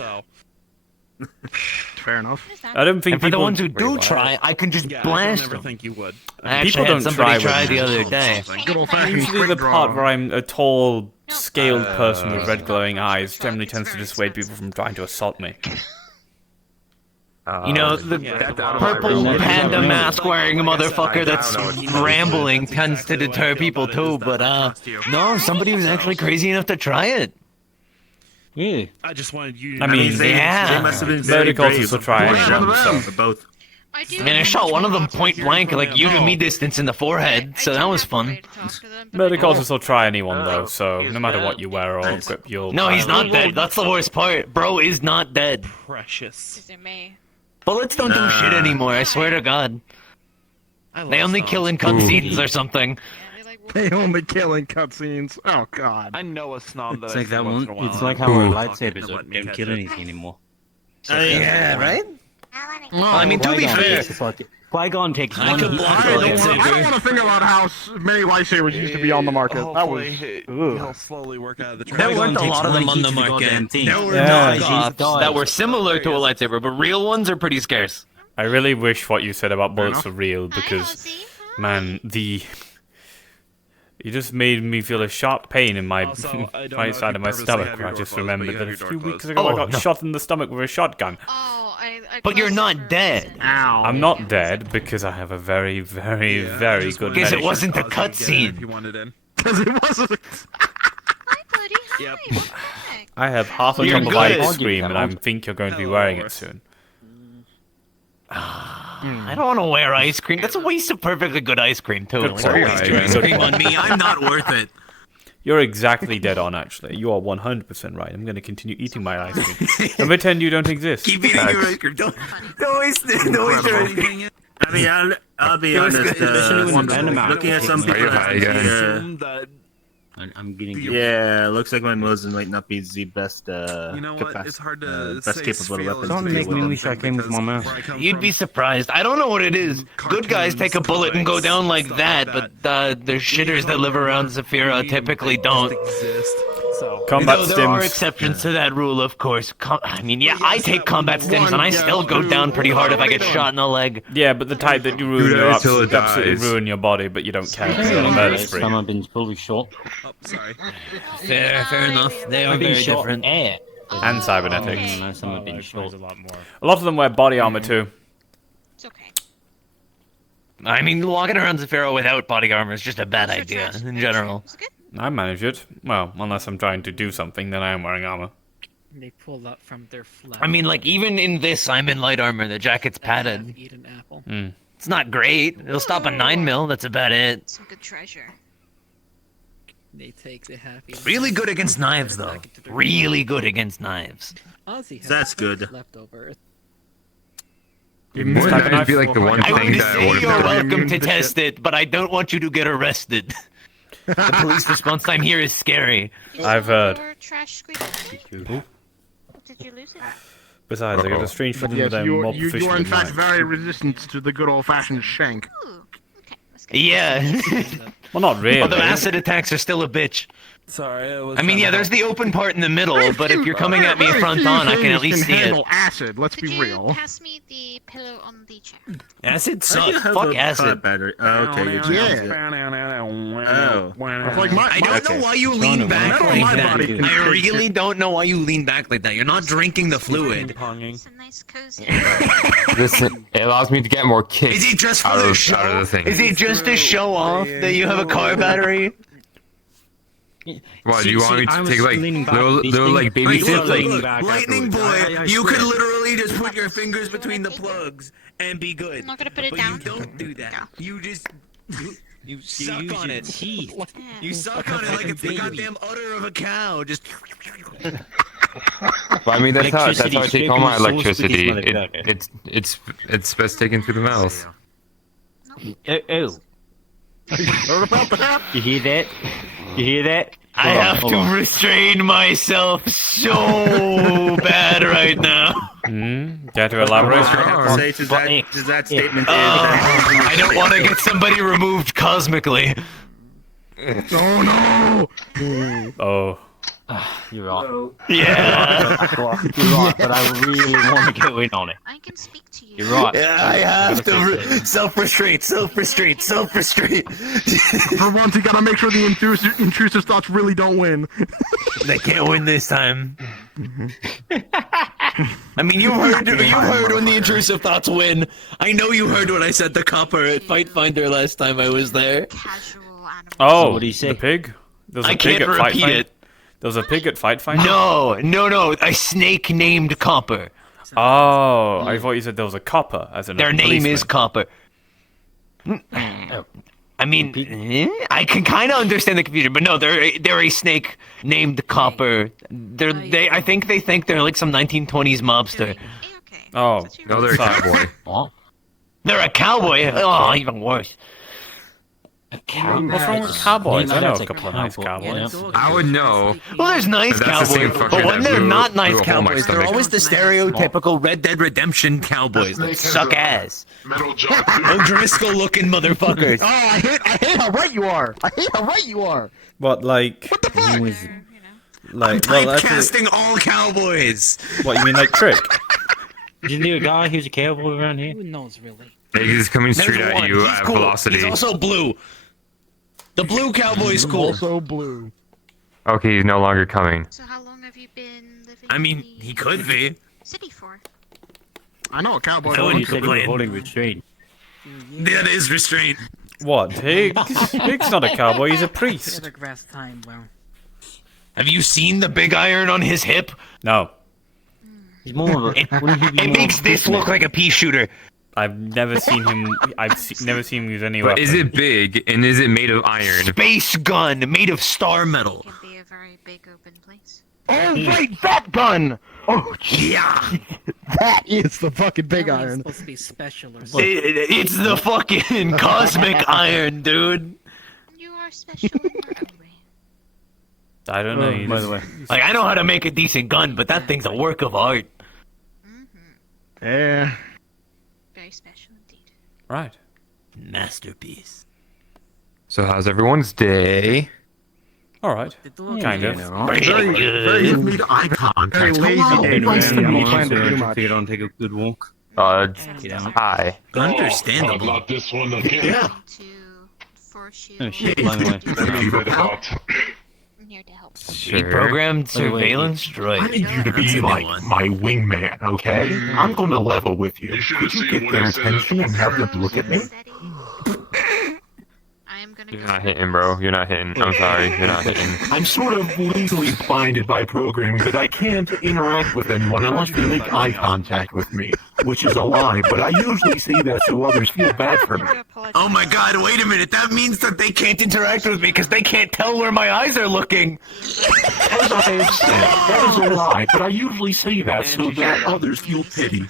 Fair enough. I don't think And for the people- ones who do try, I can just Yeah, I blast don't ever them. think you would. I actually People had don't somebody try try with the other day. Good old fashioned Usually the quick draw. part where I'm a tall, scaled person with red glowing eyes generally tends to dissuade people from trying to assault me. You know, the purple panda mask wearing motherfucker that's rambling tends to deter people too, but no, somebody was actually crazy enough to try it. Really? I just wanted you. I mean, they Yeah. must have been very Verticals brave. will try anyone, so. For both. I mean, I shot one of them point blank, like you to me distance in the forehead, so that was fun. Verticals will try anyone though, so no matter what you wear or equip, you'll. No, he's not dead. That's the worst part. Bro is not dead. Precious. Is it me? Bullets don't do shit anymore, I swear to God. They only kill in cutscenes or something. They only kill in cutscenes. Oh God. I know a snob that It's I like see that once one. in a while. It's like how our lightsabers don't kill anything anymore. Yeah, right? Well, I mean, to be fair, Qui-Gon takes I one could hit block to a kill I him. don't want to think about how many lightsabers used to be on the market. That was. He'll slowly work out of the trash. there weren't a takes lot of them one on the hit to the market. goddamn thing. There were Yeah, knockoffs that were similar to a lightsaber, but real ones are pretty scarce. I really wish what you said about bullets were real because, man, you just made me feel a sharp pain in my Also, I don't know right if side you of my purposely stomach have where I your just door closed, but remembered you that a have your few door weeks closed. ago I Oh, got no. shot in the stomach with a shotgun. Oh, I But you're closed not it for a dead. reason. Ow. I'm not dead because I have a very, very, very good Because it medic. wasn't a If you cutscene. wanted in. Because it wasn't. Hi, buddy. Hi. Yep. Welcome back. I have half a You're tub of good. ice cream and I think you're going to be wearing it soon. I don't want to wear ice cream. That's a waste of perfectly good ice cream, too. Good Like, point. don't waste your ice cream on me. I'm not worth it. You're exactly dead on, actually. You are 100% right. I'm going to continue eating my ice cream and pretend you don't exist. Keep eating your ice cream. Don't waste your ice cream. I mean, I'll be honest. Looking at some people, I'm getting. yeah, looks like my Mosin might not be the best. You know what? It's hard to best say capable Sphale weapon. is Don't the make me one wish I thing came with my because mouse. where I come You'd be from, surprised. I don't know what it is. Good guys take a bullet and go down like stuff that, like but the shitters that live around Zafira typically don't. exist. So Combat Though there are stims. exceptions to that rule, of course. I mean, yeah, I take combat stims, and I still go down pretty hard if I get shot in the leg. Yeah, but the type that you ruin Do your that till it absolutely dies. ruin your body, but you don't care because you're on a murder spree. Some have been fully shot. Oh, sorry. Fair enough. They are I've been very shot different. air. And cybernetics. No, some have been shot. A lot of them wear body armor too. It's okay. I mean, walking around Zephyro without body armor is just a bad idea in general. I manage it. Well, unless I'm trying to do something, then I am wearing armor. They pull that from their flag. I mean, like, even in this, I'm in light armor. The jacket's padded. Eat an apple. It's not great. It'll stop a 9mm. That's about it. Some good treasure. They take the happy. Really good against knives, though. Really good against knives. Ozzy has That's good. Leftover. That'd be like the one I thing would that say would you're have welcome to test it, but I don't want you to get arrested. The police response time here is scary. I've heard. Your trash squeaky? Did you lose it? Besides, I got a strange feeling Yes, that I'm you more are in proficient fact in very resistant to the good old-fashioned shank. Yeah. Well, not really. Although acid attacks are still a bitch. Sorry, I mean, yeah, there's the open part in the middle, but if you're coming at me front on, I can at least see it. handle acid, let's be real. Pass me the pillow on the chair. Acid How do you sucks. have Fuck a acid. battery? Oh, okay, you changed it. Oh. Like my, I don't know why you lean back metal on like my that. body can I take really don't know why you lean back like that. You're not drinking the fluid. It's a nice cozy. Listen, it allows me to get more kicks. Is it just for out the of show? the thing. Is it just to show off that you have a car battery? What, do you want me to take like little like baby tips? Like, Lightning boy, you could literally just put your fingers between the plugs and be good. I'm not gonna put it But down. you don't do that. You just you suck use on your it. teeth. You suck on it like it's the goddamn udder of a cow. Just. well, I mean, that's how I take all my electricity. Electricity. It's best taken through the mouth. Oh. You hear that? You hear that? I have to restrain myself so bad right now. Care to elaborate? Say to that statement I don't want to get somebody removed cosmically. Oh no! Oh. You're right. Yeah. You're right, but I really want to go in on it. I can speak to you. You're right. Yeah, I have to. Self-restraint, self-restraint, self-restraint. For once, you gotta make sure the intrusive thoughts really don't win. They can't win this time. I mean, you heard when the intrusive thoughts win. I know you heard what I said to Copper at Fight Finder last time I was there. Oh, what do you say? The pig? There's a I pig can't at Fight repeat Finder? it. There's a pig at Fight Finder? No. A snake named Copper. Oh, I thought you said there was a copper as in Their a name policeman. is Copper. I mean, I can kind of understand the confusion, but no, they're a snake named Copper. I think they think they're like some 1920s mobster. Oh, no, they're a cowboy. What? They're a cowboy. Oh, even worse. What's wrong with cowboys? I know a couple of nice cowboys. I would know. Well, there's nice That's the same cowboys, fucker but when that they're blew- not nice blew a hole in my cowboys, they're stomach. always the stereotypical Red Dead Redemption cowboys that suck ass. O'Driscoll-looking motherfuckers. Oh, I hate how right you are. I hate how right you are. What, like... What the fuck? Like, well, Typecasting all cowboys. What, you mean like Trick? Isn't there a guy who's a cowboy around here? Who knows, really? He's coming straight There's at one. you He's at cool. velocity. He's also blue. The blue cowboy's cool. Also blue. Okay, he's no longer coming. So how long have you been living I mean, in he could be. the city for? I know a cowboy. I You wouldn't said you were complain. holding restraint. That is restraint. What, Higgs? Higgs not a cowboy, he's a priest. It's a grass time, well. Have you seen the big iron on his hip? No. He's more of a. It makes this look like a pea shooter. I've never seen him. Never seen him use any weapon. But is it big and is it made of iron? Space gun made of star metal. It can be a very big open place. Oh, right, that gun! Oh, Yeah. that is the fucking big Apparently iron. It's supposed to be special or something. It's the fucking cosmic iron, dude. You are special in your own way. I don't know. you By just- the way. Like, I know how to make a decent gun, but that thing's a work of art. Yeah. Very special indeed. Right. Masterpiece. So how's everyone's day? All right. Kind of. Very made eye contact. Very lazy day, Nice to man. meet I'm trying to do If much. you don't take a good walk. Hi. Understandable. Not this one again. Yeah. Oh, shit, flying away. I'm here to help. Reprogrammed surveillance droid. I need you to be like my wingman, okay? I'm going to level with you. Could you get their attention and have them look at me? You're not hitting, bro. You're not hitting. I'm sorry. You're not hitting. I'm sort of legally blinded by programming that I can't interact with anyone unless they make eye contact with me, which is a lie, but I usually say that so others feel bad for me. Oh my god, wait a minute. That means that they can't interact with me because they can't tell where my eyes are looking. As I have said, that is a lie, but I usually say that so that others feel pity.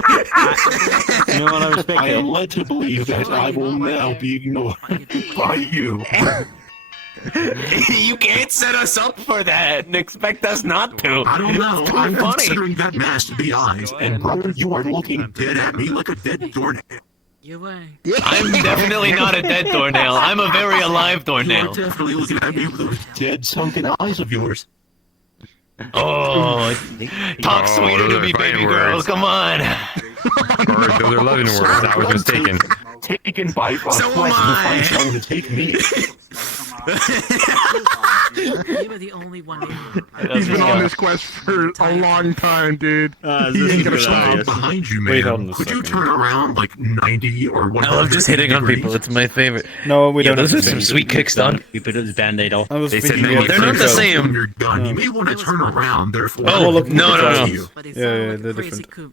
You know what I respect? I am led to believe that I will now be ignored by you. You can't set us up for that and expect us not to. I don't know. It's I'm funny. considering that mask to be eyes, and brother, you are looking dead at me like a dead doornail. I'm definitely not a dead doornail. I'm a very alive You doornail. are definitely looking at me with those dead, sunken eyes of yours. Oh, talk sweeter to me, baby girl. Come on. Or those are loving words. I was mistaken. Taken by So am I. trying to take me. You were the only one. He's been on this quest for a long time, dude. He ain't gonna stop. Behind you, Wait, hold man. on a Could you second. turn around like 90 or 100? I love just hitting on people. It's my favorite. No, we Yeah, don't. those have are to some finish. sweet kicks, Don. We put his band-aid off. I was They said thinking maybe of They're not the Dirge. same. You're done. You may want to turn around, therefore. Oh, look, no, no, no. You. Yeah, they're different.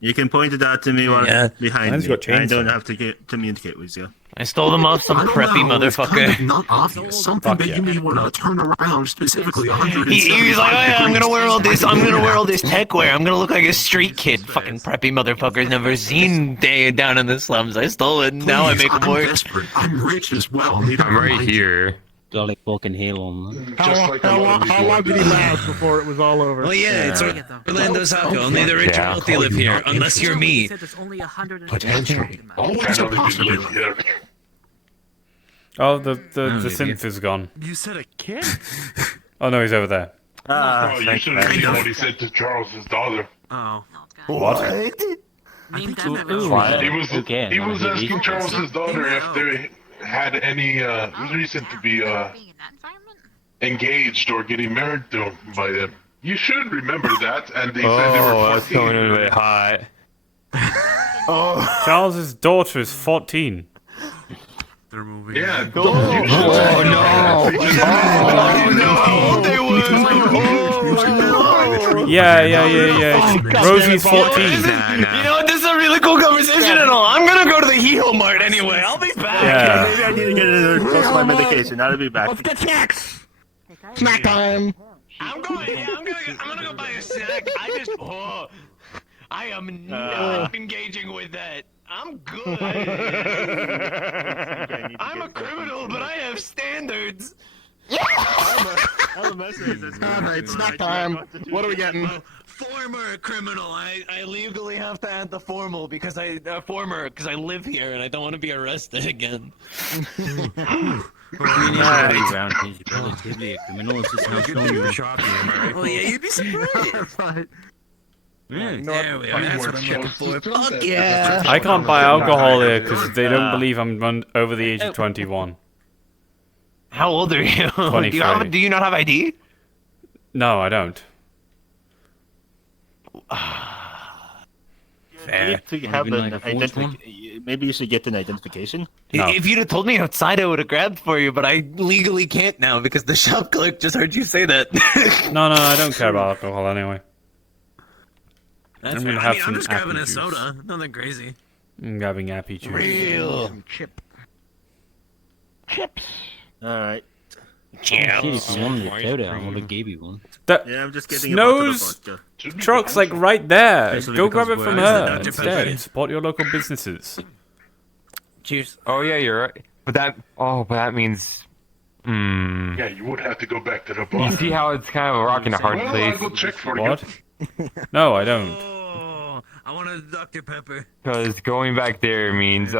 You can point it out to me while Yeah. behind Mine's me. got I chainsaw. don't have to communicate with you. I stole them off some I don't preppy know, it's kind of motherfucker. not obvious. Something that you may want to turn around specifically 100. He was like, oh yeah, I'm gonna wear all this tech wear. I'm gonna look like a street kid. Fucking preppy motherfucker's never seen day down in the slums. I stole it, and now I make them I'm work. desperate. I'm rich as well. Need to I'm right remind you. here. Got like fucking hail on. How long did he last before it was all over? Well, yeah, it's Orlando's house. Only the rich and Yeah. wealthy live here, unless you're me. Potentially. Always a possibility. Oh, the synth is gone. You said a kid? Oh no, he's over there. Ah, You should have seen what he said to Charles's daughter. Oh. What? He was asking Charles's daughter if they had any reason to be engaged or getting married to him by them. You should remember that, and they said they were Oh, that's 14. going in a bit hot. Oh, Charles's daughter is 14. They're moving. Yeah. Oh no! Yeah. Rosie's 14. You know what? This is a really cool conversation and all. I'm gonna go to the Heo Mart anyway. I'll be back. Yeah. maybe I need to get another close to my medication. I'll be back. Let's get snacks. Snack time. I'm gonna go buy a snack. I am not engaging with that. I'm good. I'm a criminal, but I have standards. Alright, snack time. What are we getting? Former criminal. I legally have to add the formal because I live here and I don't want to be arrested again. Around he's relatively a criminal. It's just not showing you shopping. Oh yeah, you'd be surprised. There we are. That's what I'm looking for. Fuck yeah! I can't buy alcohol here because they don't believe I'm over the age of 21. How old are you? 23. Do you not have ID? No, I don't. Fair. Maybe you should get an identification. No. If you'd have told me outside, I would have grabbed for you, but I legally can't now because the shop clerk just heard you say that. No, I don't care about alcohol anyway. That's I'm gonna fair. have I'm some just grabbing apple a juice. soda. Nothing crazy. I'm grabbing appy juice. Real. Chips. Alright. If you wanted a soda, I would have gave you one. Yeah, I'm just getting a bottle of Snow's vodka. truck's like right there. Especially Go grab it because from we're- her Dr. instead. Pepper. Support your local businesses. Cheers. Oh yeah, you're right. But that means. Yeah, you would have to go back to the bar. You see how it's kind of a rock and a hard Well, place? I'll go check for What? you. No, I don't. Oh, I want a Dr. Pepper. Because going back there means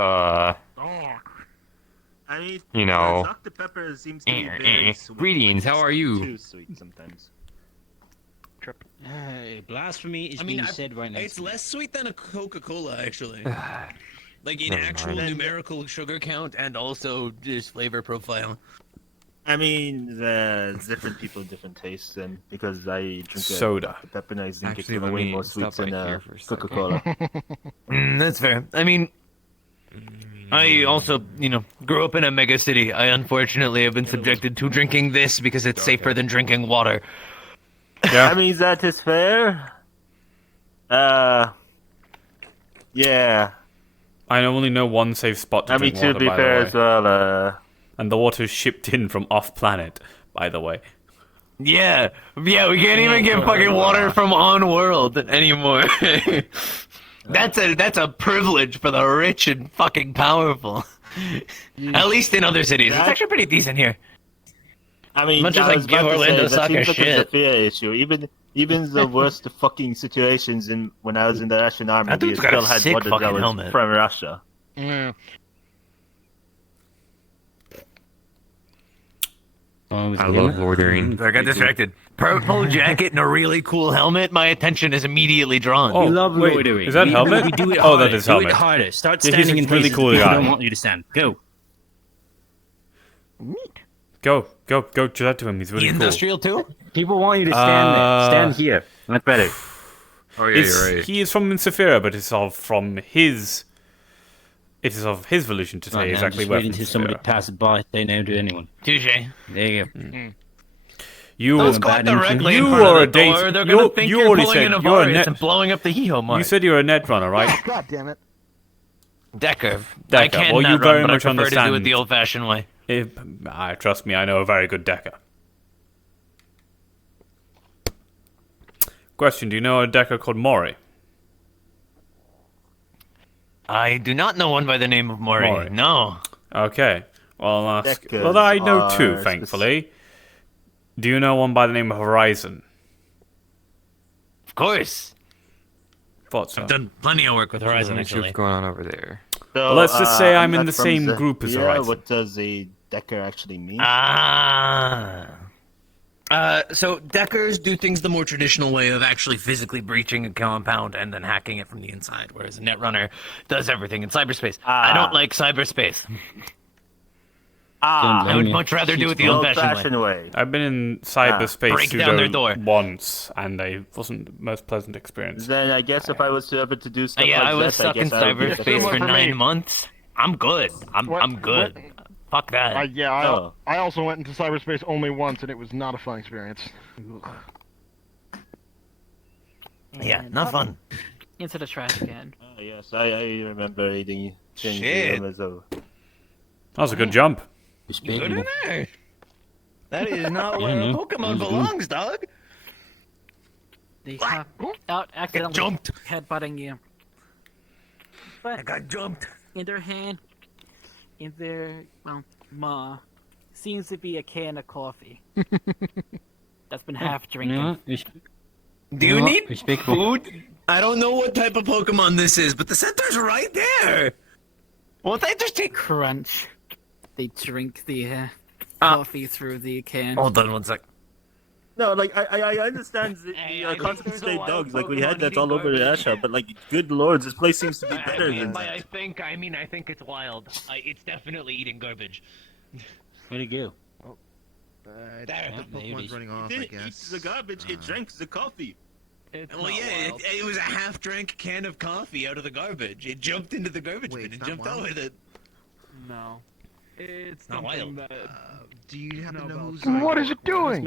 I mean, You know. Dr. Pepper seems to be very sweet. Greetings, how are you? Too sweet sometimes. Blasphemy is being said right now. It's less sweet than a Coca-Cola, actually. Like in Never actual mind. numerical sugar count and also just flavor profile. I mean, there's different people, different tastes, and because I drink Soda. Dr. Pepper, and I think Actually, it's let way me more stop sweet than right here for a second. Coca-Cola. That's fair. I mean, I also, grew up in a mega city. I unfortunately have been subjected to drinking this because it's safer than drinking water. Yeah. I mean, that is fair. Yeah. I only know one safe spot to I mean, drink to water, be by the fair way. as well, And the water's shipped in from off-planet, by the way. Yeah, we can't even get fucking water from on-world anymore. That's a privilege for the rich and fucking powerful. At least in other cities. It's actually pretty decent here. I mean, Much as I give Orlando soccer that seems like it's a shit. fair issue. Even the worst fucking situations when I was in the Russian army, That we dude's got still a had sick water that fucking was helmet. from Russia. Yeah. I love ordering. I got distracted. Purple jacket and a really cool helmet. My attention is immediately drawn. Oh, We love wait, loitering. is that helmet? We do it Oh, harder. that is Do helmet. it harder. Start Yeah, he's standing a in really places cool people guy. don't want you to stand. Go. Go do that to him. He's really cool. Industrial too? People want you to stand there. Stand here. That's better. Oh yeah, you're right. He is from Insafira, but it's of his volition to say exactly where. Wait until somebody passes by. Say no to anyone. Touche. There you go. You Don't squat directly in you front are of a the door. date. They're gonna think you you're already pulling said in a you're a virus net. and blowing up the Hee-Ho mark. You said you're a net runner, right? God damn it. Decker. I Decker. can Well, you net very run, but much I prefer to do it understand. the old-fashioned way. Trust me, I know a very good Decker. Question: do you know a Decker called Maury? I do not know one by the name of Maury. No. Okay. Well, I'll ask. Deckers Well, I know two, are thankfully. Do you know one by the name of Horizon? Of course. Thought so. I've done plenty of work with Horizon, Let me see actually. what's going on over there. So, Well, let's just say I'm in not the from same group as Zafira. Horizon. What does a Decker actually mean? So Deckers do things the more traditional way of actually physically breaching a compound and then hacking it from the inside, whereas a Netrunner does everything in cyberspace. I don't like cyberspace. I would much rather do it the old-fashioned way. I've been in cyberspace Break down their door. once, and it wasn't the most pleasant experience. Then I guess if I was ever to do stuff Yeah, like I was that, stuck in guess I would be cyberspace for affected. 9 months. I'm good. I'm good. Fuck that. I also went into cyberspace only once, and it was not a fun experience. Yeah, not fun. Into the trash again. Yes, I remember reading things. Shit. That was a good jump. Good in there. That is not where a Pokemon belongs, dog. They have out accidentally jumped. headbutting you. But I got jumped. in their hand, in their maw, seems to be a can of coffee. That's been half drinking. Do you need food? I don't know what type of Pokemon this is, but the center's right there. Well, they just take crunch. They drink the coffee through the can. Hold on one sec. No, like I understand the concept of stray dogs. Like we had that all over Russia, but like, good lords, this place seems to be better than that. I think it's wild. It's definitely eating garbage. Where'd it go? There. Pokemon's running off, I guess. It eats the garbage, it drinks the coffee. Well, yeah, it was a half-drank can of coffee out of the garbage. It jumped into the garbage bin and jumped out with it. No. It's not something wild. that... Do you happen to know who's... What is it doing?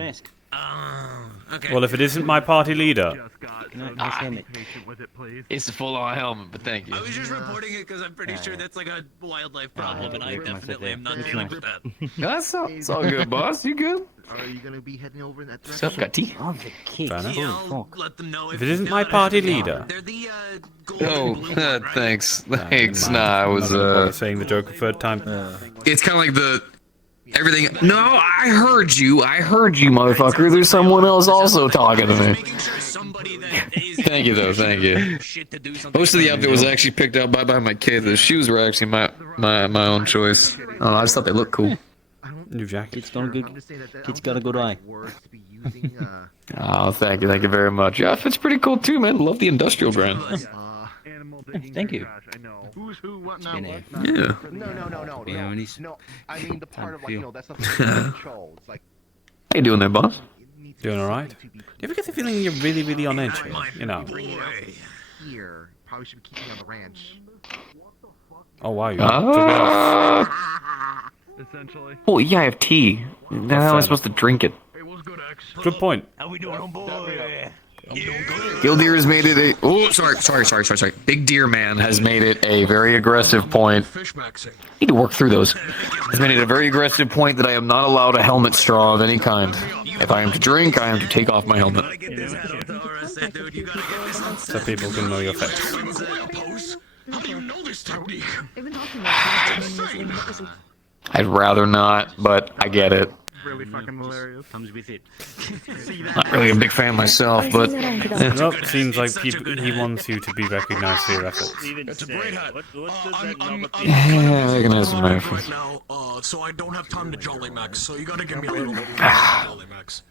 Okay. Well, if it isn't my party leader, It's a full-on helmet, but thank you. I was just reporting it because I'm pretty sure that's like a wildlife problem, and I definitely am not dealing with that. That's all. It's all good, boss. You good? Are you gonna be heading over in that What's up, direction? Cutty? Oh, the kick. Fair enough. Yeah, I'll let them know if it isn't my party leader, They're the Oh, thanks. Thanks. I'm Nah, I was not gonna bother saying the joke a third time. It's kind of like the everything. No, I heard you, motherfucker. There's someone else also talking to me. Thank you, though. Thank you. Most of the outfit was actually picked out by my kid. The shoes were actually my own choice. I just thought they looked cool. New jacket. Kid's got a good eye. Oh, thank you very much. Yeah, it fits pretty cool too, man. Love the industrial brand. Thank you. Who's who, what now? Yeah. No. No, I mean the part of like, that's not the control. It's like. How you doing there, boss? Doing alright? Do you ever get the feeling you're really, really on edge here? You know? Here, probably should be keeping on the ranch. Oh, wow. Essentially. Oh, yeah, I have tea. How am I supposed to drink it? Good point. How we doing, boy? Gildeer has made it a... Oh, sorry. Big Deer Man has made it a very aggressive point. Need to work through those. Has made it a very aggressive point that I am not allowed a helmet straw of any kind. If I am to drink, I am to take off my helmet. So people can know your face. How do you know this technique? I'd rather not, but I get it. Really fucking hilarious. Comes with it. Not really a big fan myself, but... Nope, seems like he wants you to be recognized for your efforts. It's a great hat. Yeah, recognize my right efforts. now, so I don't have time to Jolly Max, so you gotta give me a little bit of Jolly Max.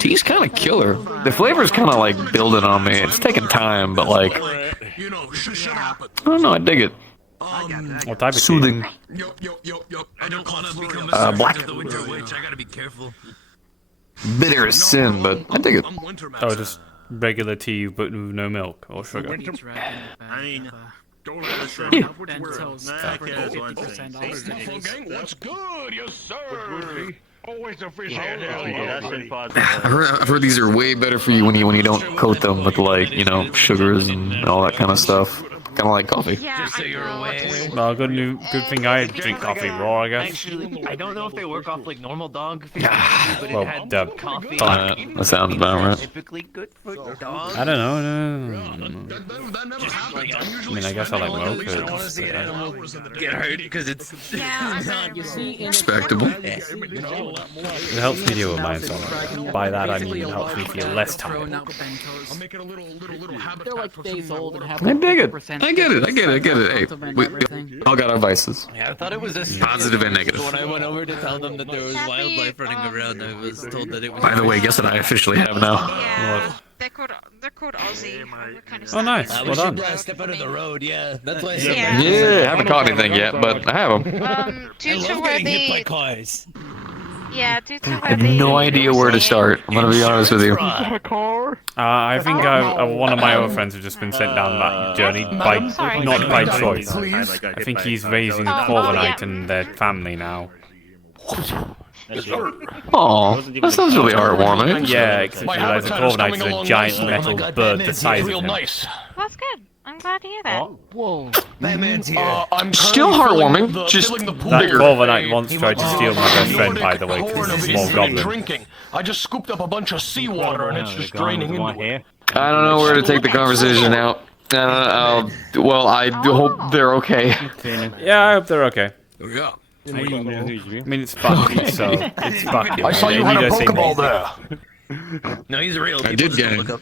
Tea's kind of killer. The flavor's kind of like building on me. It's taking time, but like... I don't know, I dig it. What type of soothing? I don't want to become Black. of the Winter Witch. I gotta be careful. Bitter as sin, but I dig it. Oh, just regular tea but with no milk or sugar. I mean, don't let us What's good, yes sir? Always a fish head. I've heard these are way better for you when you don't coat them with like, you know, sugars and all that kind of stuff. Kind of like coffee. Yeah, Well, good thing I drink coffee raw, I guess. Actually, I don't know if they work off like normal dog fish, but Well, it had coffee. That sounds about right. Typically good for dogs. I don't know. I mean, I guess I like milk. Get hurt because it's respectable. It helps me deal with my insomnia. By that I mean it helps me feel less tired. They're like days old and have I dig it. 100% I get it. Hey, we all got our vices. Yeah, I thought it was a Positive and negative. When I went over to tell them that there was wildlife running around, I was told that it was. By the way, guess what I officially have now? Yeah, they're called Aussie. Kind of Oh, nice. We Well should done. step out of the road. Yeah, that's why I Yeah. said. Yeah, I haven't caught anything yet, but I have them. Due I to love where getting hit by they, cars. yeah, due to I where have they. no idea where to start. I'm gonna be honest with you. I think one of my other friends has just been sent down that journey by not by choice. I think he's raising a Corviknight and their family now. Aw, that sounds really heartwarming. Yeah, except you realize a Corviknight is a giant metal bird the size of him. That's good. I'm glad to hear that. Whoa. Batman's here. I'm Still heartwarming, just That bigger. Corviknight once tried to steal my best friend, by the way, because he's a small goblin. Drinking. I just scooped up a bunch of seawater and it's just draining into it. I don't know where to take the conversation out. Well, I hope they're okay. Yeah, I hope they're okay. Yeah. I mean, it's Bucky, so it's Bucky. I saw you had a need to say Pokeball me. there. No, he's real. I did get it.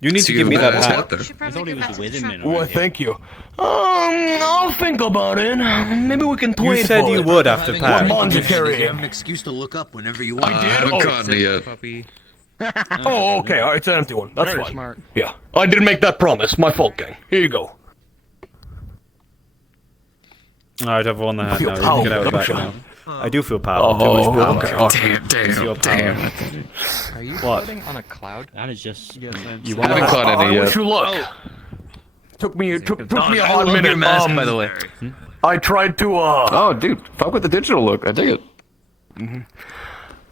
You need to give me that hat. I thought he was a weatherman. Well, thank you. I'll think about it. Maybe we can trade. You said for you it. would after What Pat. bonds you You carry? have an excuse to look up whenever you want. I haven't caught any yet. Oh, okay. All right, it's an empty one. That's Very fine. smart. Yeah, I didn't make that promise. My fault, gang. Here you go. Alright, I've won the hat now. You can get out of the back now. I do feel power. Oh, Too much power. okay. It's your power. Are you What? floating on a cloud? That is just. You I want haven't that? caught any I wish yet. you luck. Took me a hot love minute. your mask, by the way. I tried to Oh, dude, fuck with the digital look. I dig it.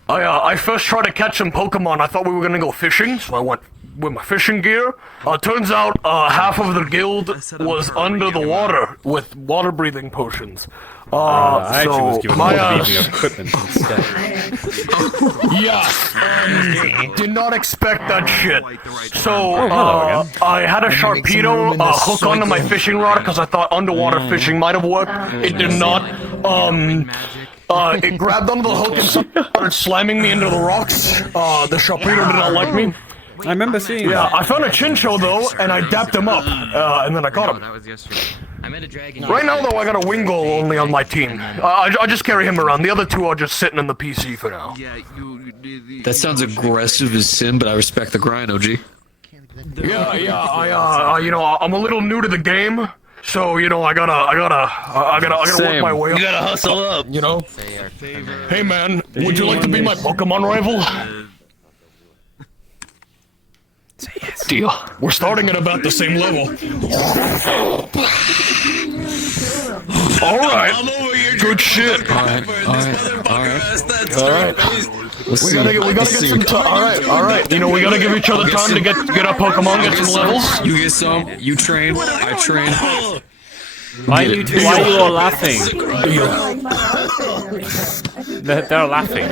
I first tried to catch some Pokemon. I thought we were gonna go fishing, so I went with my fishing gear. Turns out half of the guild was under the water with water breathing potions. I actually was So given my more breathing equipment instead. yeah, did not expect that shit. So hello again. I had a Sharpedo hook onto my fishing rod because I thought underwater fishing might have worked. It did not. It grabbed onto the hook and started slamming me into the rocks. The Sharpedo did not like me. I remember seeing Yeah, that. I found a Chincho though, and I dapped him up, and then I caught him. That was yesterday. I met a dragon. Right now, though, I got a Wingle only on my team. I just carry him around. The other two are just sitting in the PC for now. That sounds aggressive as sin, but I respect the grind, OG. Yeah. You know, I'm a little new to the game, so you know, I gotta work my way up. You gotta hustle up. You know. Hey man, would you like to be my Pokemon rival? Deal. We're starting at about the same level. All right. Good shit. All right. We gotta get some time. All right. You know, we gotta give each other time to get our Pokemon, get some levels. You get some. You train. I train. Why are you all laughing? They're laughing.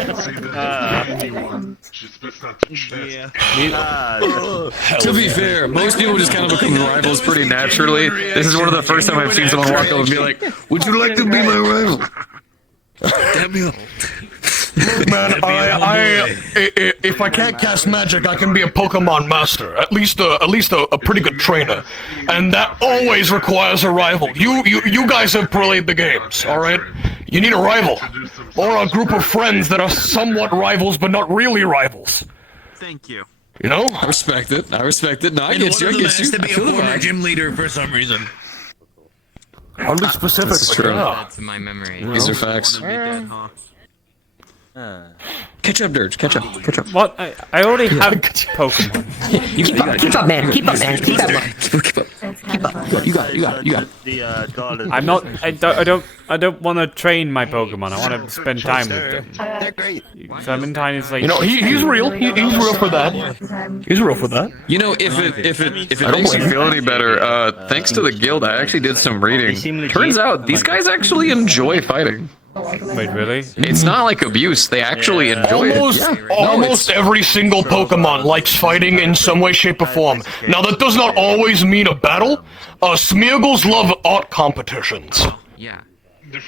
To be fair, most people just kind of become rivals pretty naturally. This is one of the first time I've seen someone walk up and be like, "Would you like to be my rival?" Damn you. Look, man, if I can't cast magic, I can be a Pokemon master. At least a pretty good trainer, and that always requires a rival. You guys have played the games, all right? You need a rival, or a group of friends that are somewhat rivals but not really rivals. Thank you. You know? I respect it. I respect it. No, I get you. I get you. To be a former gym leader for some reason. Hardly specific. That's true. That's my memory. These are facts. Catch up, Dirge. Catch up. What? I already have Pokemon. Keep up, man. Keep up. You got it. The dollars. I'm not. I don't want to train my Pokemon. I want to spend time with them. They're great. Clementine is like. You know, he's real. He's real for that. He's real for that. You know, if it makes you feel any better, thanks to the guild, I actually did some reading. Turns out these guys actually enjoy fighting. Wait, really? It's not like abuse. They actually enjoy it. Almost every single Pokemon likes fighting in some way, shape, or form. Now, that does not always mean a battle. Smeargles love art competitions. Yeah.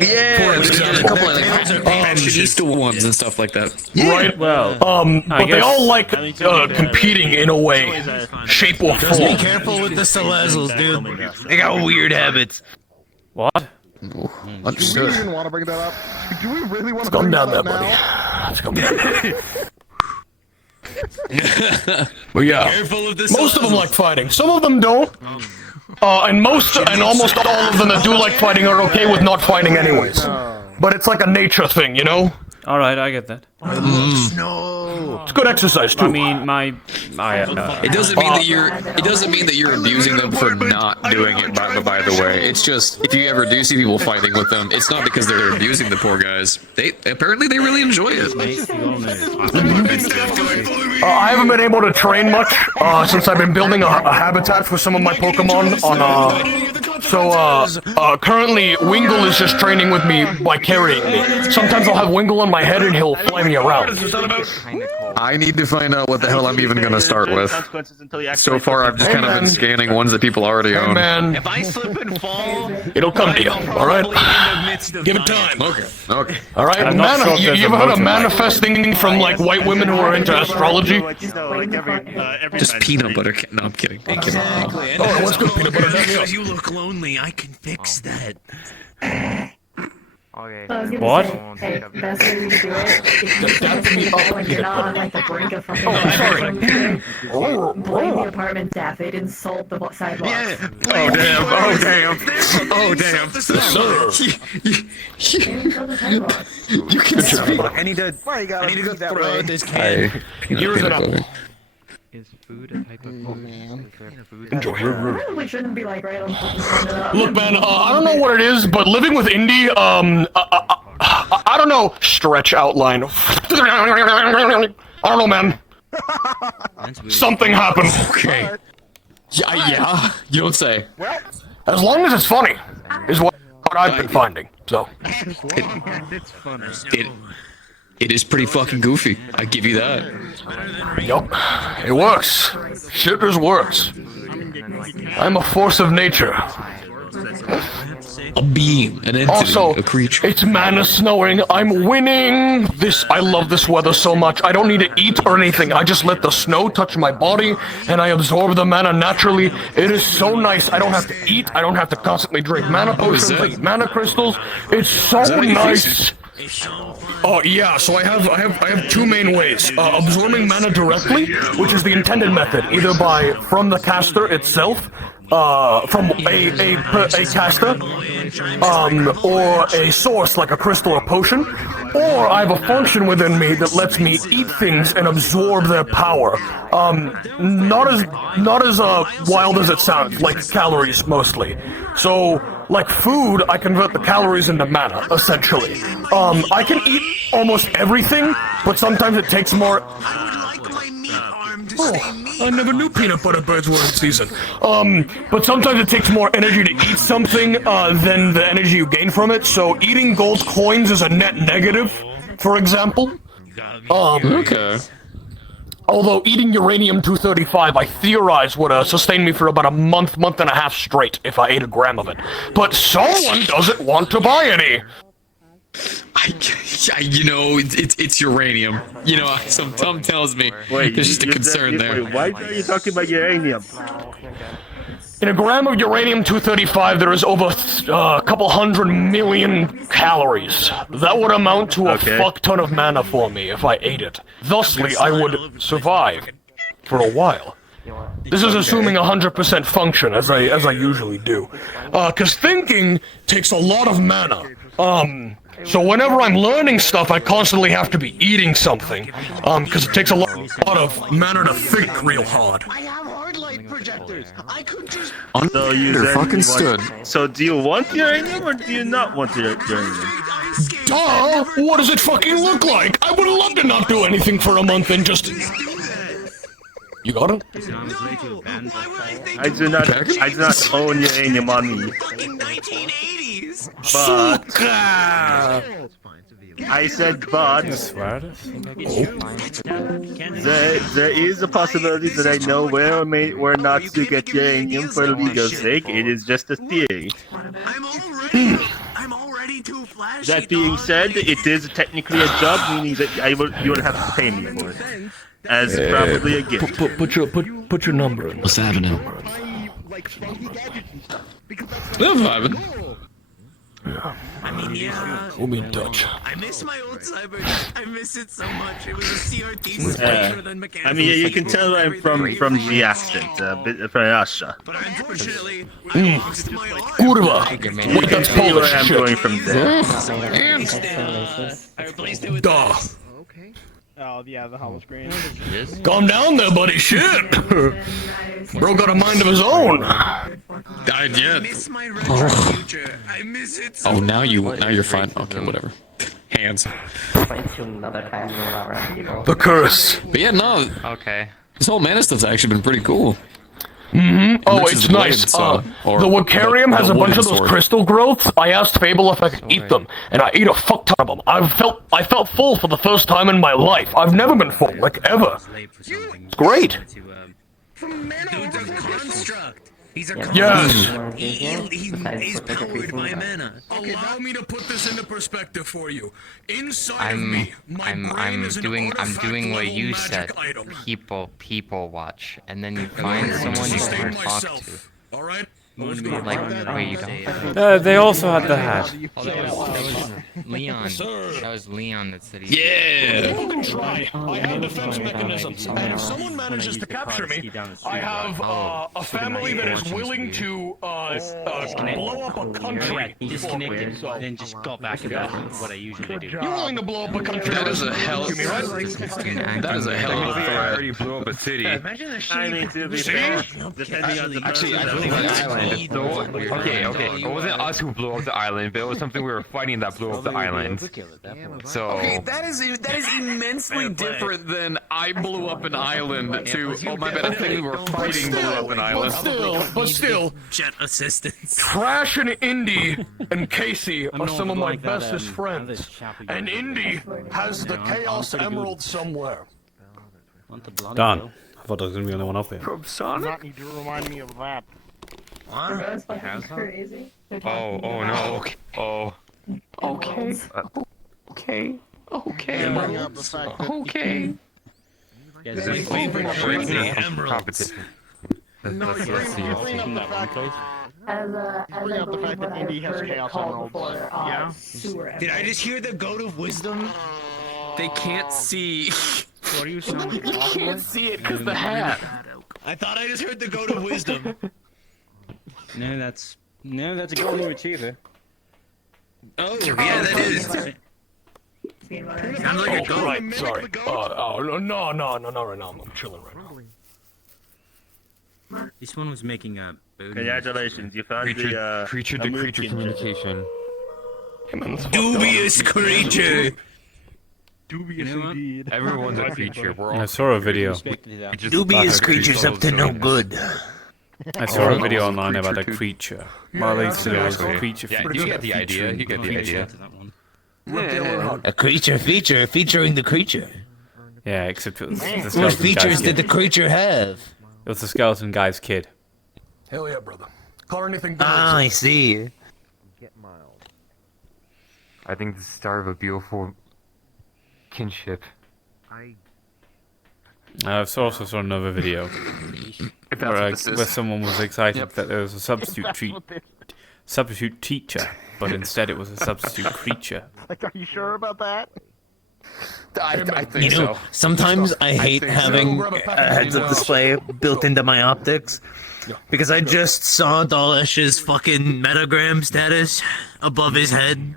Yeah, there's a couple of fashionista ones and stuff like that. Right. Well, but they all like competing in a way, shape, or form. Be careful with the Celestials, dude. They got weird habits. What? Do we even want to bring that up? Do we really want to Calm bring down that there, up now? Let's calm down. But yeah, most of them like fighting. Some of them don't. And almost all of them that do like fighting are okay with not fighting anyways. But it's like a nature thing, you know? Alright, I get that. It's good exercise too. I mean, it doesn't mean that you're abusing them for not doing it. By the way, it's just if you ever do see people fighting with them, it's not because they're abusing the poor guys. They really enjoy it. I haven't been able to train much since I've been building a habitat for some of my Pokemon on. So currently Wingle is just training with me by carrying me. Sometimes I'll have Wingle on my head and he'll fly me around. I need to find out what the hell I'm even gonna start with. So far, I've just kind of been scanning ones that people already own. Man, If I slip and fall, it'll come to you. All right. give it time. Okay. All right. I'm not sure if You there's ever a heard of motor manifesting from like white women who are into astrology? Just peanut butter. No, I'm kidding. Exactly. Oh, what's good peanut butter? Because you look lonely, I can fix that. What? Hey, best way to do it is when you're not on like the brink of fucking blame the apartment staff. They didn't salt the sidewalks. Yeah. Oh damn. You can speak. I need to go throw out this can. Here's an apple. Is food a type of food? Enjoy. Probably shouldn't be like right on the Look, man, I don't know what it is, but living with Indy, I don't know, stretch outline. I don't know, man. Something happened. Okay. Yeah. You don't say. As long as it's funny, is what I've been finding. So. It's funny. It is pretty fucking goofy. I give you that. Yup. It works. Shit just works. I'm a force of nature. a being, an entity, Also, a creature. it's mana snowing. I'm winning. I love this weather so much. I don't need to eat or anything. I just let the snow touch my body, and I absorb the mana naturally. It is so nice. I don't have to eat. I don't have to constantly drink mana potions, I eat mana crystals. It's so nice. Oh yeah, so I have two main ways. Absorbing mana directly, which is the intended method, either from the caster itself, from a caster, or a source like a crystal or potion, or I have a function within me that lets me eat things and absorb their power. Not as wild as it sounds, like calories mostly. So, like food, I convert the calories into mana, essentially. I can eat almost everything, but sometimes it takes more... Oh, I never knew peanut butter birds were in season. But sometimes it takes more energy to eat something than the energy you gain from it, so eating gold coins is a net negative, for example. Okay. Although eating uranium-235, I theorize, would sustain me for about a month and a half straight if I ate a gram of it. But someone doesn't want to buy any. It's uranium. Some Tom tells me there's just a concern there. Wait, why are you talking about uranium? In a gram of uranium-235, there is over a couple 100 million calories. That would amount to a fuck ton of mana for me if I ate it. Thusly, I would survive for a while. This is assuming 100% function, as I usually do. 'Cause thinking takes a lot of mana. So whenever I'm learning stuff, I constantly have to be eating something. 'Cause it takes a lot of mana to think real hard. So you fucking stood. So do you want uranium or do you not want uranium? Duh! What does it fucking look like? I would love to not do anything for a month and just... You got it? I do not own uranium on me. But I said but there is a possibility that I know where or where not to get uranium for legal sake. It is just a theory. That being said, it is technically a job, meaning that you will have to pay me for it. As probably a gift. Put your number in. What's happening? Yeah. I mean, yeah. We'll be in touch. I miss my old cyber. I miss it so much. It was a CRT spider than mechanical. I mean, you can tell I'm from the accent, a bit from Russia. But unfortunately, Kurwa! Wait, that's Polish I'm shit. going from there. I replaced it with Duh. Oh, yeah, the hollow screen. Calm down there, buddy. Shit! Bro got a mind of his own. Oh, now you're fine. Okay, whatever. Hands. The curse. But yeah, no. Okay. This whole mana stuff's actually been pretty cool. Mm-hmm. Oh, This it's is the nice. blade, The Wakarium has a bunch of those crystal growths. I asked Fable if I could eat them, and I ate a fuck ton of them. I felt full for the first time in my life. I've never been full, like ever. It's great. Dude's a construct. He's a Yes. He's powered by mana. Allow me to put this into perspective for you. Inside of me, my brain is an I'm artifact doing what level you magic said. item. People watch, and then you find someone you want to talk to. All right. Like, wait, you don't. They also had the hat. Oh, that was Leon. That was Leon that said he. Yeah. You can try. I have defense mechanisms, and if someone manages to capture me, I have a family that is willing to blow up a country. Disconnected, then just got back about what I usually do. You're willing to blow up a country? That is a hell of That is a hell of a threat. I already blew up a city. Imagine a shit. Depending on the Actually, I believe the island. Okay. It wasn't us who blew up the island, but it was something we were fighting that blew up the island. So. Okay, that is immensely different than I blew up an island to. Oh my bad, I think we were fighting blew up an island. But still, jet assistance. Trash and Indy and Casey are some of my bestest friends, and Indy has the Chaos Emerald somewhere. Done. I thought I was going to be the only one up there. From Sonic? You do remind me of that. That's fucking Has one? crazy. Oh no. Okay. Oh. Okay. Okay. Okay. Bring up the fact that Okay. Is this competition? No, you bring up the fact that Indy has chaos emeralds. Yeah. Sewer Did I just hear the goat of wisdom? They can't see. What are you saying? You can't see it because the hat. I thought I just heard the goat of wisdom. No, that's a golden retriever. Oh, yeah, that is. Sounds like a goat. Right, sorry. No, right now. I'm chilling right now. This one was making a. Congratulations, you found the creature to creature communication. Dubious creature. Dubious indeed. Everyone's a creature. We're all I saw a video. Dubious creatures up to no good. I saw a video online about a creature. Well, they said it was a creature. Yeah, you get the idea. You get the idea. A creature feature featuring the creature. Yeah, except it was the What skeleton features guy's did the kid. creature have? It was the skeleton guy's kid. Hell yeah, brother. Call her anything. Ah, I see. I think this is the start of a beautiful kinship. I also saw another video where someone was excited that there was a substitute teacher, but instead it was a substitute creature. Like, are you sure about that? I think so. Sometimes I hate having a heads-up display built into my optics. Because I just saw Dalesh's fucking metagram status above his head.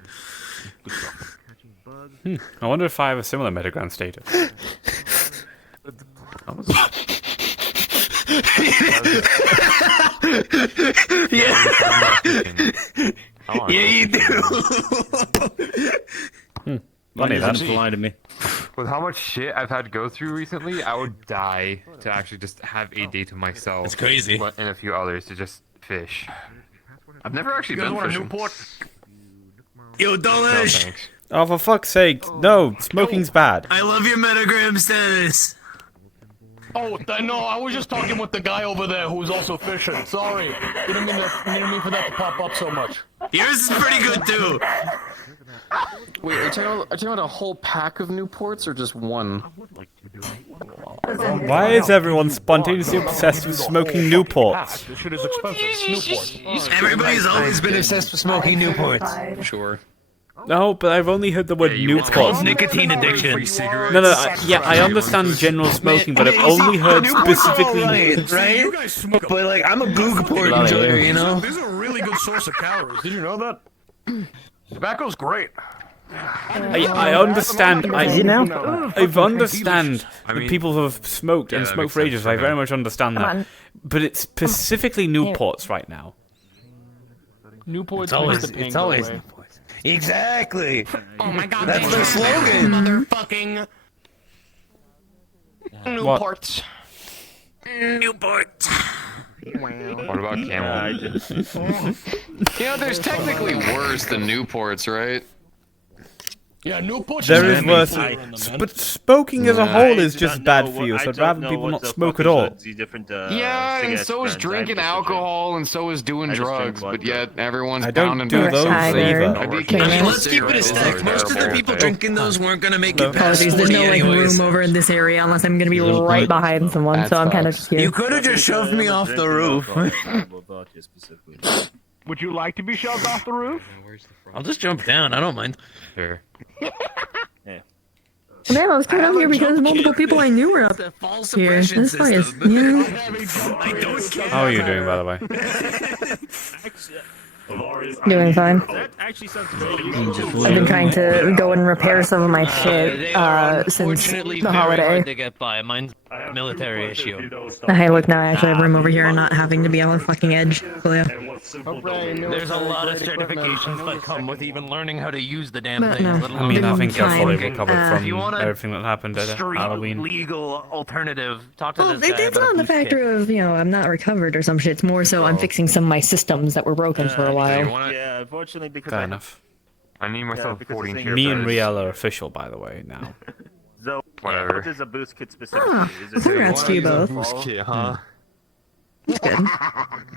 I wonder if I have a similar metagram status. Yeah, you do. Funny, that's blinded me. With how much shit I've had to go through recently, I would die to actually just have a day to myself. That's crazy. And a few others to just fish. I've never actually been want a fishing. Newport? Yo, Dalesh! Oh, for fuck's sake! No, smoking's bad. I love your metagram status. Oh, no, I was just talking with the guy over there who was also fishing. Sorry. Didn't mean for that to pop up so much. Yours is pretty good, too. Wait, are you talking about a whole pack of Newports or just one? Why is everyone spontaneously obsessed with smoking Newports? This shit is expensive. Newport. Everybody's always been obsessed with smoking Newports. Sure. No, but I've only heard the word Newport. Nicotine addiction. No, I understand general smoking, but I've only heard specifically. Right? But like, I'm a Googport enjoyer, you know? This is a really good source of calories. Did you know that? Tobacco's great. I understand. I understand that people have smoked and smoked for ages. I very much understand that. But it's specifically Newports right now. Newports. It's always Newports. Exactly. Oh my god, that's their slogan. Motherfucking Newports. Newport. What about Camel? You know, there's technically worse than Newports, right? Yeah, Newports. There is worse, but smoking as a whole is just bad for you. So I'd rather people not smoke at all. Yeah, and so is drinking alcohol, and so is doing drugs, but yet everyone's I down don't and do those either. I mean, let's keep it a stack. Most of the people drinking those weren't gonna make it past Apologies, 40 there's no like anyways. room over in this area unless I'm gonna be right behind someone, so I'm kind of just here. You could have just shoved me off the roof. Would you like to be shoved off the roof? I'll just jump down. I don't mind. Sure. Man, I was coming out here because multiple people I knew were up here. This place is, How are you doing, by the way? doing fine. Actually sounds I've been trying to go and repair some of my shit since the holiday. to get by. Mine's a military issue. Hey, look, now I actually have room over here and not having to be on the fucking edge. Coolio. There's a lot of certifications that come with even learning how to use the damn But thing. no. let I mean, I alone think I've fully Time. recovered if you want from a everything that happened at street Halloween. legal alternative. Talk to Well, this guy it's about not the a boost factor of, I'm not recovered or some shit. It's more so I'm fixing some of my systems that were broken for a while. Yeah, unfortunately, because Fair enough. I need myself because 14 the thing share Me and price. Riel are official, by the way, now. So, Whatever. what is a boost kit specifically? Ah, Is it congrats to you both. Boost kit, huh? That's good.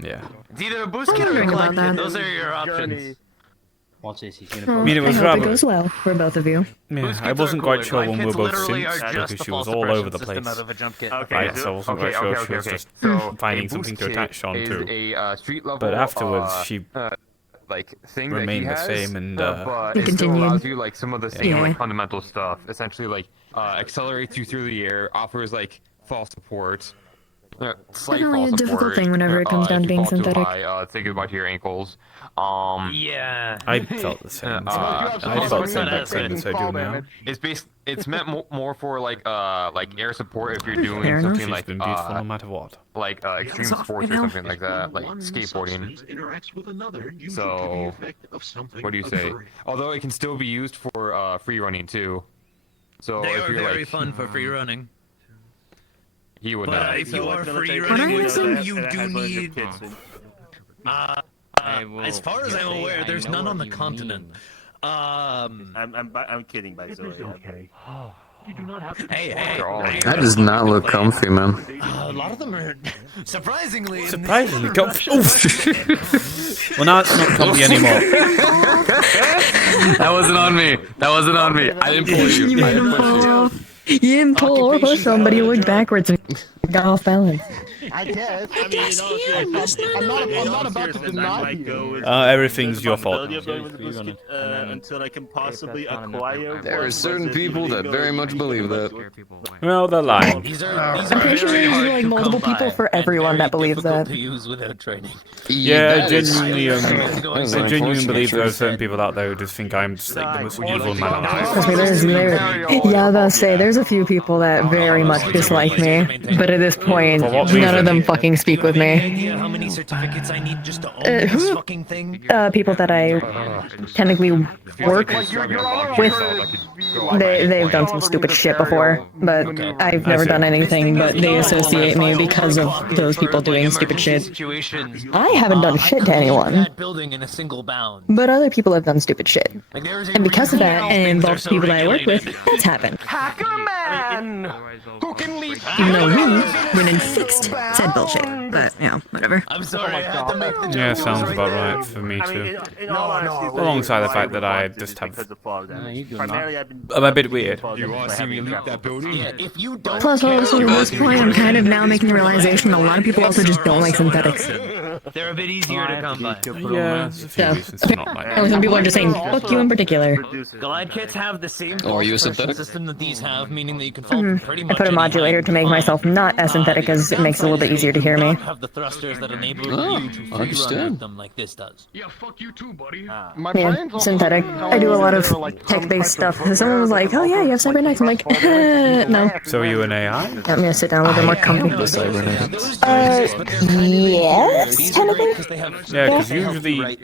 Yeah. It's either a boost I'm kit or a wondering collect about kit. that. Those are your options. Watch this, he's Oh, I mean, it was I hope rather. it goes well for both of you. Yeah, I wasn't quite sure when we were both syncs because she was all over the place. Right, so I wasn't quite sure she was just finding something to attach on to. Street level, But afterwards, she like thing remained that the he has, same and but it still allows you like some of the same like fundamental stuff. Essentially, like accelerates you through the air, offers like fall support. Slight Definitely fall a difficult support, thing whenever it comes down if to you being fall too synthetic. high, say goodbye to your ankles. Yeah. I felt the same. I felt the same back then, so I do now. It's meant more for like air support if you're doing Fair enough. something She's like been beautiful no matter what. like extreme sports or something like that, like skateboarding. So, what do you say? Although it can still be used for free running too. So They if are you're very like, fun for free running. he would But not. if you are free What are running you with them, saying? you do need. As far as I'm aware, there's none on the continent. I'm kidding, by the way. Okay. You do not have to. Hey, That does not look comfy, man. a lot of them are surprisingly comfy. Well, now it's not comfy anymore. That wasn't on me. That wasn't on me. I didn't pull you. You made him fall off. You didn't pull or push somebody, looked backwards and got off balance. I guess. I mean, I'm not about to deny you. Everything's your fault. Until I can possibly acquire. There are certain people that very much believe that. Well, they're lying. I'm pretty sure there's like multiple people for everyone that believes that. to use without training. Yeah, I genuinely believe there are certain people out there who just think I'm just like the most evil man on earth. Trust me, yeah, I was about to say, there's a few people that very much dislike me, but at this point, none of them fucking speak with me. How many certificates I need just to own this fucking thing? People that I technically work with, they've done some stupid shit before, but I've never done anything, but they associate me because of those people doing stupid shit. I haven't done shit to anyone, Building in a single bound. but other people have done stupid shit. And because of that, and it involves the people that I work with, that's happened. Hacker Man! Who can leap? Even though we went and fixed said bullshit, but, you know, whatever. I'm sorry, I had to make the joke. Yeah, sounds about right for me too. Alongside the fact that I just have... I'm a bit weird. You want to see me leap that building? Yeah, if you don't Plus, also, at this point, I'm kind of now making the realization a lot of people also just don't like synthetics. They're a bit easier to come by. Yeah, there's a few reasons to not like Some people are just saying, fuck you in particular. Glide kits have the same Oh, are you a synthetic? system that these have, meaning that you can fall from pretty I much put a any modulator height to make myself not as synthetic as it makes it a little bit easier to hear me. have the thrusters that enable Oh, you to free run understood. with them like this does. Yeah, fuck you too, buddy. Yeah, synthetic. I do a lot of tech-based stuff. And someone was like, oh yeah, you have cybernetics. I'm like, no. So are you an AI? I'm gonna sit down a little bit more comfy. Yes, technically. Yeah, because usually,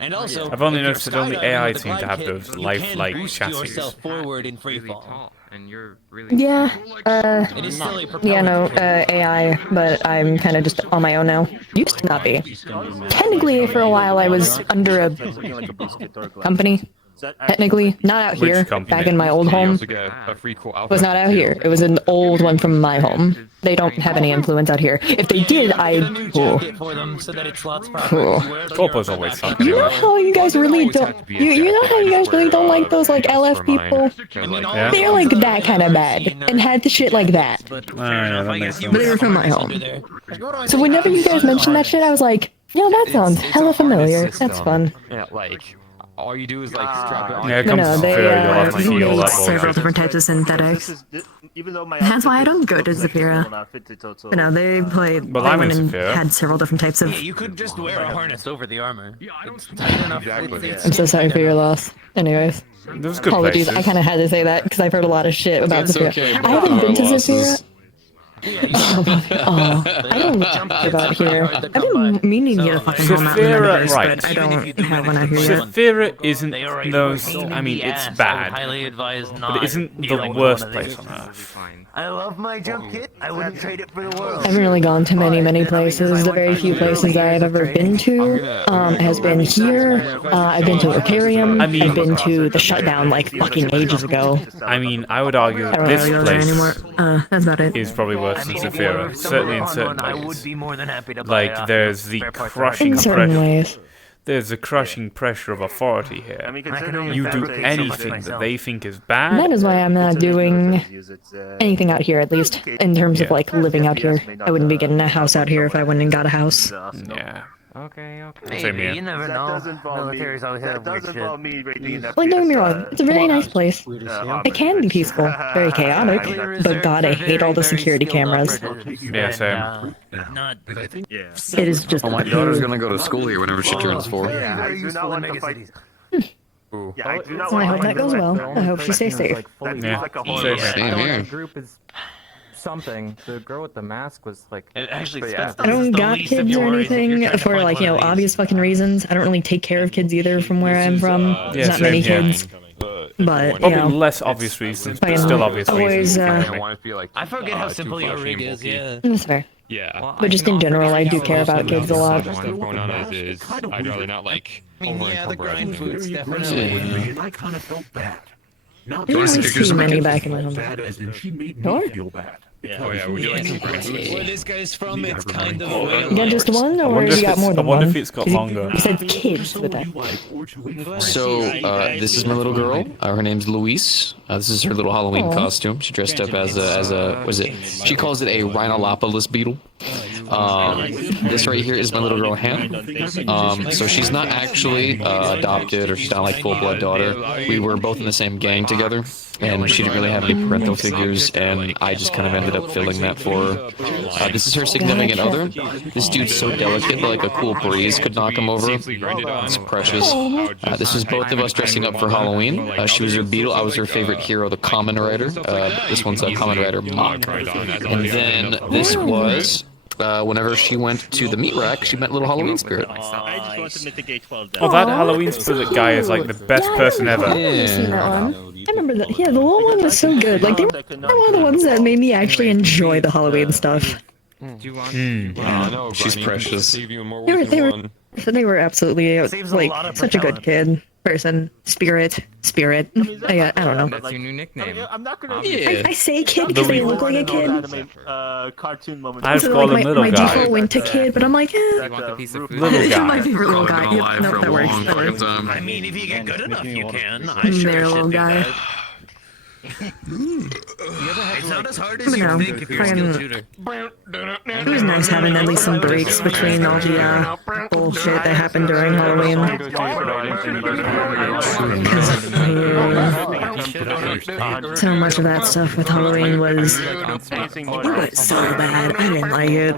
And also, I've only if you're noticed that only AI seem to have skydiving, those you can lifelike boost chassis. yourself forward in free fall. Yeah, It is still a yeah, no, AI, but I'm kind of just on my own now. Used to not be. Technically, for a while, I was under a company. Technically, not out here, back in my old home. Was not out here. It was an old one from my home. They don't have any influence out here. If they did, I'd... Cool. Corpo's always something. You know how you guys really don't... You know how you guys really don't like those, like, LF people? Yeah. They're, like, that kind of bad. And had the shit like that. Yeah, that makes sense. But they were from my home. So whenever you guys mentioned that shit, I was like, yo, that sounds hella familiar. That's fun. Yeah, like all you do is like strap it on. Yeah, it comes to Zephyra, you'll have to heal make that several bullshit. different types of synthetics. That's why I don't go to Zephyra. You know, they played. Well, they I'm in went and Zephyra. had several different types of. Yeah, you could just wear a harness over the armor. It's tight enough. I'm so sorry for your loss. Anyways. There's good Apologies, places. I kind of had to say that because I've heard a lot of shit about That's Zephyra. okay, I haven't been to losses. Zephyra. Oh, I don't about here. I've been meaning to get a fucking home out in the Zephyra, universe, right. but I don't have one out here yet. Zephyra isn't those. I mean, it's bad, highly advised but not it isn't the dealing with worst one of place these. on earth. I love my jump kit. I wouldn't trade it for the world. I haven't really gone to many places. The very few places I have ever been to has been here. I've been to Aquarium. I've been to the Shutdown like fucking ages ago. I mean, I would argue that this place that's about it. is probably worse than Zafira. Certainly in certain ways. I would be more than happy to Like, there's the crushing In certain pressure. ways. There's the crushing pressure of authority here. You do anything that they think is bad. And that is why I'm not doing anything out here, at least in terms of like living out here. I wouldn't be getting a house out here if I wouldn't have got a house. Yeah. Okay. Same here. You never know. Military's always have weird shit. Like, don't get me wrong, it's a very nice place. It can be peaceful, very chaotic, but God, I hate all the security cameras. Yeah, same. It is just. Oh, my daughter's gonna go to school here whenever she turns 4. Very useful in megacities. Ooh. Well, I hope that goes well. I hope she stays safe. Yeah. Same here. Group is something. The girl with the mask was like. Actually, I don't got kids or anything for like, obvious fucking reasons. I don't really take care of kids either from where I'm from. There's not many kids. But, probably less obvious reasons, but still obvious reasons. I forget how simple your rig is, yeah. That's fair. Yeah. But just in general, I do care about kids a lot. What's going on is I'd rather not like the grind foods definitely. I kind of felt bad. Not I didn't really see many back in my home. bad as in she made me feel bad. Oh yeah, would you like some grind foods? Where this guy's from, it's kind of. You got just one, or you got more than one? I wonder if it's got longer. You said kids with that. So, this is my little girl. Her name's Louise. This is her little Halloween costume. She dressed up as a what is it? She calls it a Rhinolopolis beetle. This right here is my little girl Hannah. So she's not actually adopted, or she's not like full-blood daughter. We were both in the same gang together, and she didn't really have any parental figures, and I just kind of ended up filling that for her. This is her significant other. This dude's so delicate that like a cool breeze could knock him over. It's precious. This was both of us dressing up for Halloween. She was her beetle. I was her favorite hero, the Common Rider. This one's a Common Rider Mock. And then this was whenever she went to the meat rack, she met little Halloween Spirit. Oh, that Halloween Spirit guy is like the best person ever. I remember that. Yeah, the little one was so good. Like, they were one of the ones that made me actually enjoy the Halloween stuff. She's precious. They were absolutely like such a good kid. Person, spirit. I don't know. That's your new nickname. I'm not gonna. I say kid because they look like a kid. Cartoon moment. I just call him little guy. My default went to kid, but I'm like, You want the piece of food? Little guy. My favorite little guy. Yep, nope, that works. That works. I mean, if you get good enough, you can. There, little guy. It's not as hard as you think if you're a skilled shooter. It was nice having at least some breaks between all the bullshit that happened during Halloween. So much of that stuff with Halloween was so bad. I didn't like it.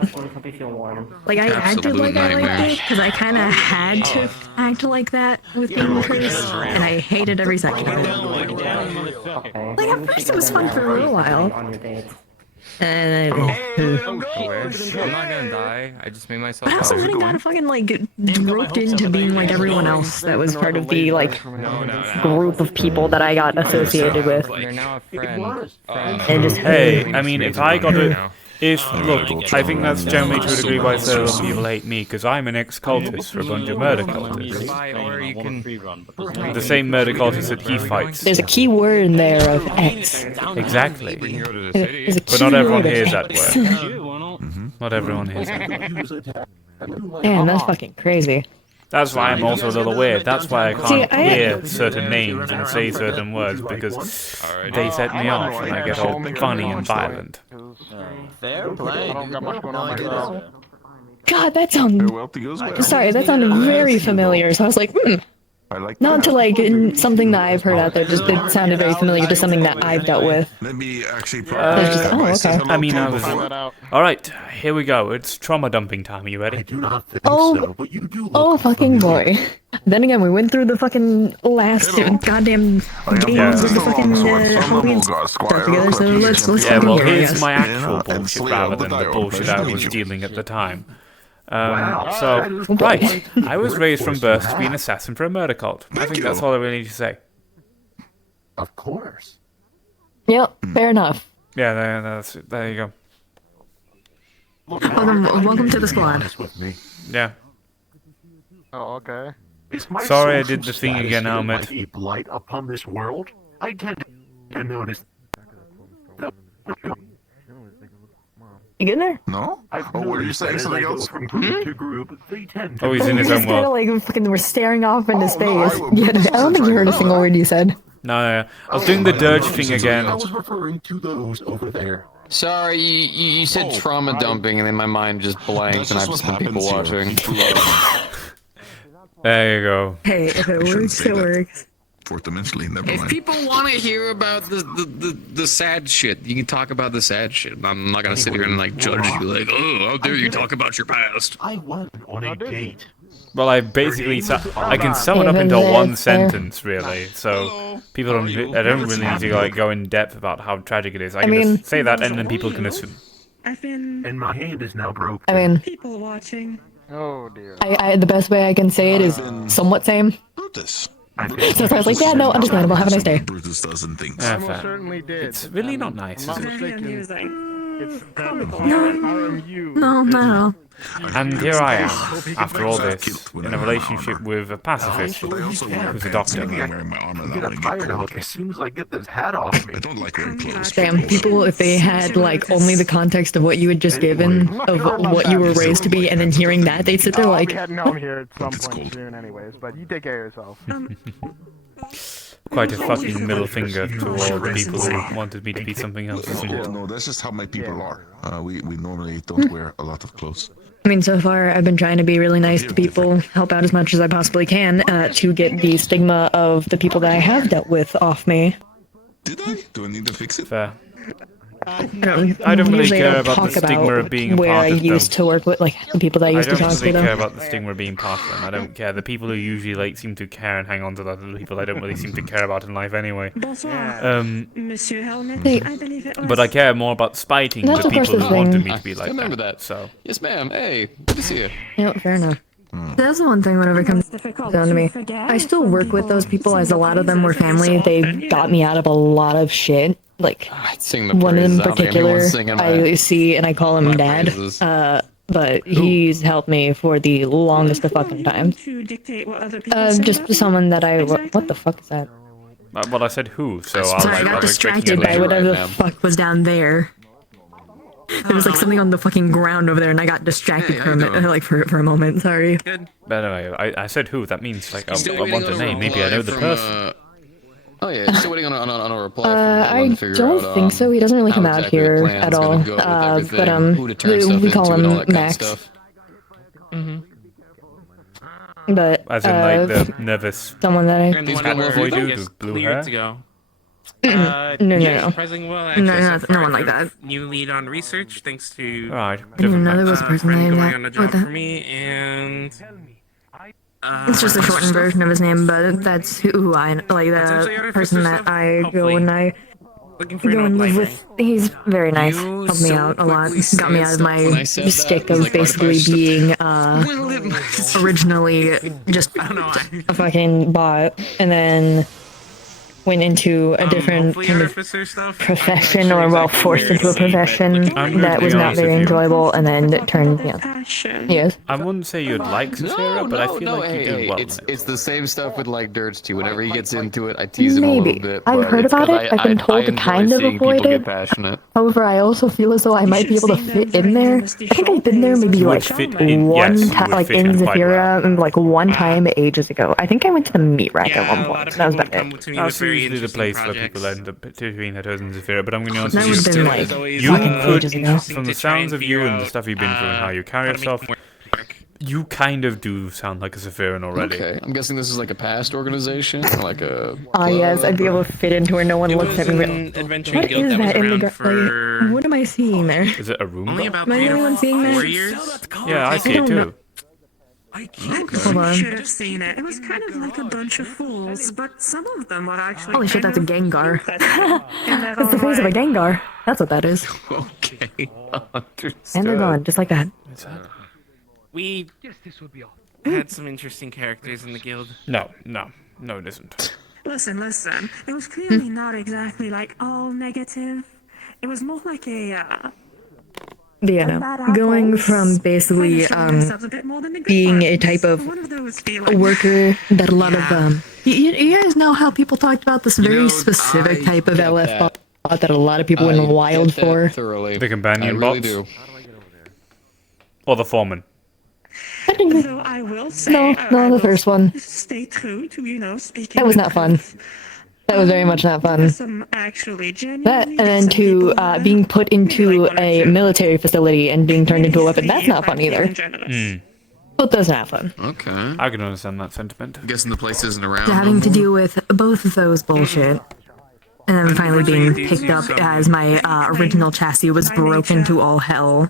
Like, I acted like I liked it because I kind of had to act like that with being cursed, and I hated every second of it. Like, at first it was fun for a little while. And I'm not gonna die. I just made myself. But I also kind of got fucking like roped into being like everyone else that was part of the like group of people that I got associated with. You're now a friend. And just Hey, I mean, if I got to... Look, I think that's generally to a degree why so many people hate me, because I'm an ex-cultist for a bunch of murder cultists. The same murder cultists that he fights. There's a key word in there of X. Exactly. There's a key But not everyone word of hears that X. word. Not everyone hears that. Damn, that's fucking crazy. That's why I'm also a little weird. That's why I can't See, hear certain names and say certain words, because they set me off and I get all funny and violent. Fair play. God, that sounded... Sorry, that sounded very familiar, so I was like, Not to like something that I've heard out there, just it sounded very familiar to something that I've dealt with. Let me actually okay. I mean, I was... Alright, here we go. It's trauma dumping time. Are you ready? Oh, fucking boy. Then again, we went through the fucking last goddamn games of the fucking Halloween stuff together, so let's yeah, well, hear, here's my actual bullshit rather than the bullshit I was dealing at the time. Right, I was raised from birth to be an assassin for a murder cult. I think that's all I really need to say. Of course. Yep, fair enough. Yeah, there you go. Welcome to the squad. Yeah. Oh, okay. Sorry I did the thing again, Helmet. Like a blight upon this world? I tend to notice. You getting there? No? Oh, were you saying something else? From group to group, they tend to. Oh, he's in his own Kind of world. like fucking, we're staring off into space. Yeah, I don't think you heard a single word you said. No. I was doing the Dirge thing again. I was referring to those over there. Sorry, you said trauma dumping, and then my mind just blanked, and I've just been people watching. There you go. Hey, if it works, it works. Fourth dimensionally, never If mind. people want to hear about the sad shit, you can talk about the sad shit. I'm not gonna sit here and like judge you, like, oh, how dare you talk about your past. I went on a date. Well, I basically I can sum it up into one sentence, really. So people don't. I don't really need to like go in depth about how tragic it is. I can just say that, and then people can assume. I've been. And my hand is now broken. I mean, People watching. Oh dear. the best way I can say it is somewhat same. Brutus. So I was like, yeah, no, understandable. Have a nice day. Brutus doesn't think. Yeah, Most fair. certainly did. It's really not nice, is it? Very amusing. It's RMU. No, no. And here I am, after all this, in a relationship with a pacifist who's a doctor. As soon as I get this hat off me. I don't like wearing clothes. Damn, people, if they had like only the context of what you had just given, of what you were raised to be, and then hearing that, they'd sit there I'll like, be heading home here at some point soon anyways, but you take care of yourself. Quite a fucking middle finger to all the people who wanted me to be something else, isn't it? No, that's just how my people are. We normally don't wear a lot of clothes. I mean, so far I've been trying to be really nice to people, help out as much as I possibly can, to get the stigma of the people that I have dealt with off me. Did I? Do I need to fix it? Fair. I don't really usually care don't about talk the stigma of being a where part I of used them. to work with, like, the people that I I used to don't talk really to care them. about the stigma being part of them. I don't care. The people who usually like seem to care and hang on to that are the people I don't really seem to care about in life anyway. Monsieur Helmet, I believe it was. But I care more about spiting That's the of course people the who wanted thing. me to be like remember that. So Yes, ma'am. Hey, good to see you. Yeah, fair enough. That's the one thing whenever it comes down to me. I still work with those people, as a lot of them were family. They got me out of a lot of shit. Like, Sing the one of them in praises out. particular, Everyone's singing I see and I call him Dad. praises. But he's helped me for the longest of fucking times. To dictate what other people say Just about someone that I... What the fuck is that? well, I said who, so Sorry, I got distracted by whatever the fuck was down there. There was like something on the fucking ground over there, and I got distracted from it, like for a moment. Sorry. But anyway, I said who. That means like I Still want waiting a on name. Maybe I know the from, person. Oh yeah, still waiting on a reply from I Dylan to figure don't out, think so. He doesn't really how come out exactly the here plan's at gonna all. go with everything, But who to turn stuff we call into and all him that kind of Max. stuff. But As in like the nervous. someone that I... He's got a boy dude with blue hair. to go. No. Surprisingly well, No, actually, no, so far, no one like I have that. New lead on research, thanks to Alright, I didn't know there was a person friend named going that. on a What job the- for me, and It's just a shortened version of his name, but that's who I like. The person that I go and I go and live with. He's very nice. Helped me out a lot. Got me out of my stick of basically being originally just a fucking bot, and then went into a different kind of profession, or well, forced into a profession that was not very enjoyable, and then turned, yes. I wouldn't say you'd like Cicera, but I feel like you do well. It's the same stuff with like Dirge too. Whenever he gets into it, I tease him a little bit. I've but heard it's about 'cause it. I've been told to enjoy kind of seeing avoid people it. get passionate. However, I also feel as though I might be able to fit in there. I think I've been there maybe You would like fit in- one yes, you time, would like fit in in quite Zafira, like one time ages ago. I think I went to the meat rack at one point. That was about it. That's usually the place where people end up between their toes and Zafira, but I'm going to be honest That with would've you. been, like, You ages ago. could, from the sounds of you and the stuff you've been through and how you carry yourself, you kind of do sound like a Zephyran already. Okay, I'm guessing this is like a past organization, or like a. Ah, yes, I'd be able to fit into where no one looks at me. adventuring What guild is that was that in the around like, for what am I seeing there? Is it a Roomba? only about Am I the only one seeing that? 4 years. Yeah, I see it don't know. too. Hold on. should have seen it. It was kind of like a bunch of fools, but some of them were actually. Holy shit, that's a Gengar. in their That's the own face of a way. Gengar. That's what that is. Okay, And they're gone, just like that. We had some interesting characters in the guild. No, it isn't. Listen. It was clearly not exactly like all negative. It was more like a. Going from basically being a type of a worker that a lot of you guys know how people talked about this very specific type of LF bot that a lot of people went wild for. The companion bots? Or the foreman? So I will say, no, the first one. Stay true to speaking. That was not fun. That was very much not fun. That, and then to being put into a military facility and being turned into a weapon, that's not fun either. Both those are not fun. Okay. I can understand that sentiment. I'm guessing the place isn't around. Having to deal with both of those bullshit. And then finally being picked up as my original chassis was broken to all hell.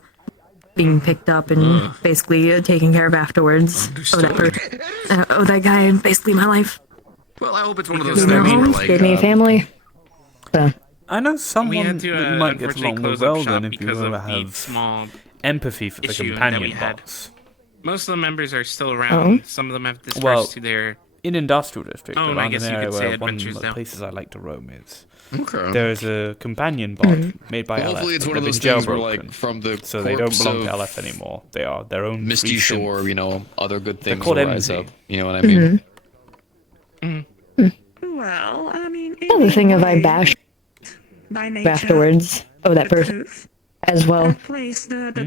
Being picked up and basically taken care of afterwards. That guy, basically my life. Well, I hope it's one of those things where like... Gave me a family. So. I know someone that you might get along with well then if you have empathy for the companion bots. Most of the members are still around. Some of them have dispersed to their... in Industrial District, I around guess an you area could say where one of adventures the now. places I like to roam is. Okay. There is a companion bot made by Well, LF. hopefully it's but one of they've those been things where, jailbroken, like, from the so they don't belong to corpse LF anymore. They are their own Misty free Shore, synth. other good They're things called will rise MZ. up. You know what I mean? Well, I mean, the thing of I bashed afterwards. That person as well.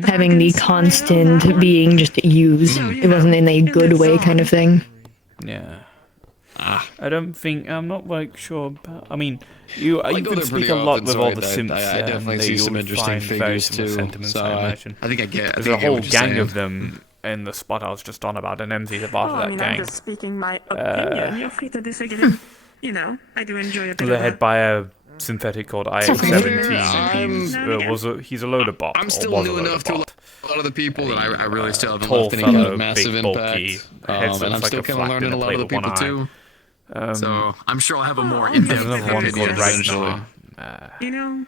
Having the constant being just used. It wasn't in a good way kind of thing. Yeah. I don't think I'm not like sure. But, I mean, you can speak a lot with all the simps. I definitely see some interesting figures too. So I think I get. There's a whole gang of them in the spot I was just on about, and MZ's a part of that gang. I'm just speaking my opinion. You're free to disagree. I do enjoy a bit They're of head by a synthetic called IX-17. He's a loader bot. I'm still new enough to a lot of the people that I really still haven't tall left any kind fellow, of massive big, impact. bulky, And I'm still kind of learning a lot of the people too. So I'm sure I'll have a more in-depth opinion eventually.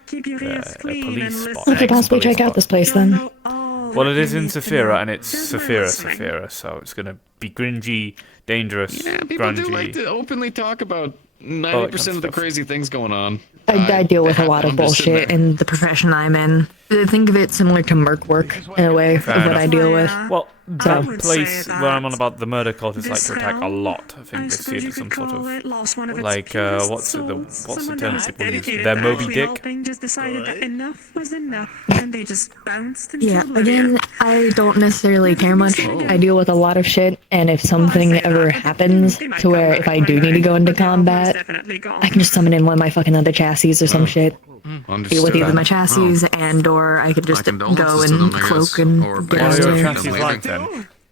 Keep your ears clean and listen. We We could possibly check out this place then. Well, it is in Saphira, and it's Saphira, so it's going to be cringy, dangerous, People grungy. do like to openly talk about 90% of the crazy things going on. I deal with a lot of bullshit in the profession I'm in. Think of it similar to merc work in a way of what I deal with. Well, that place where I'm on about the murder cultists like to attack a lot. I think they see it as some sort of like what's the term people use? They're Moby Dick. Yeah, again, I don't necessarily care much. I deal with a lot of shit, and if something ever happens to where if I do need to go into combat, I can just summon in one of my fucking other chassis or some shit. Deal with either my chassis and or I could just go and cloak and get out of there.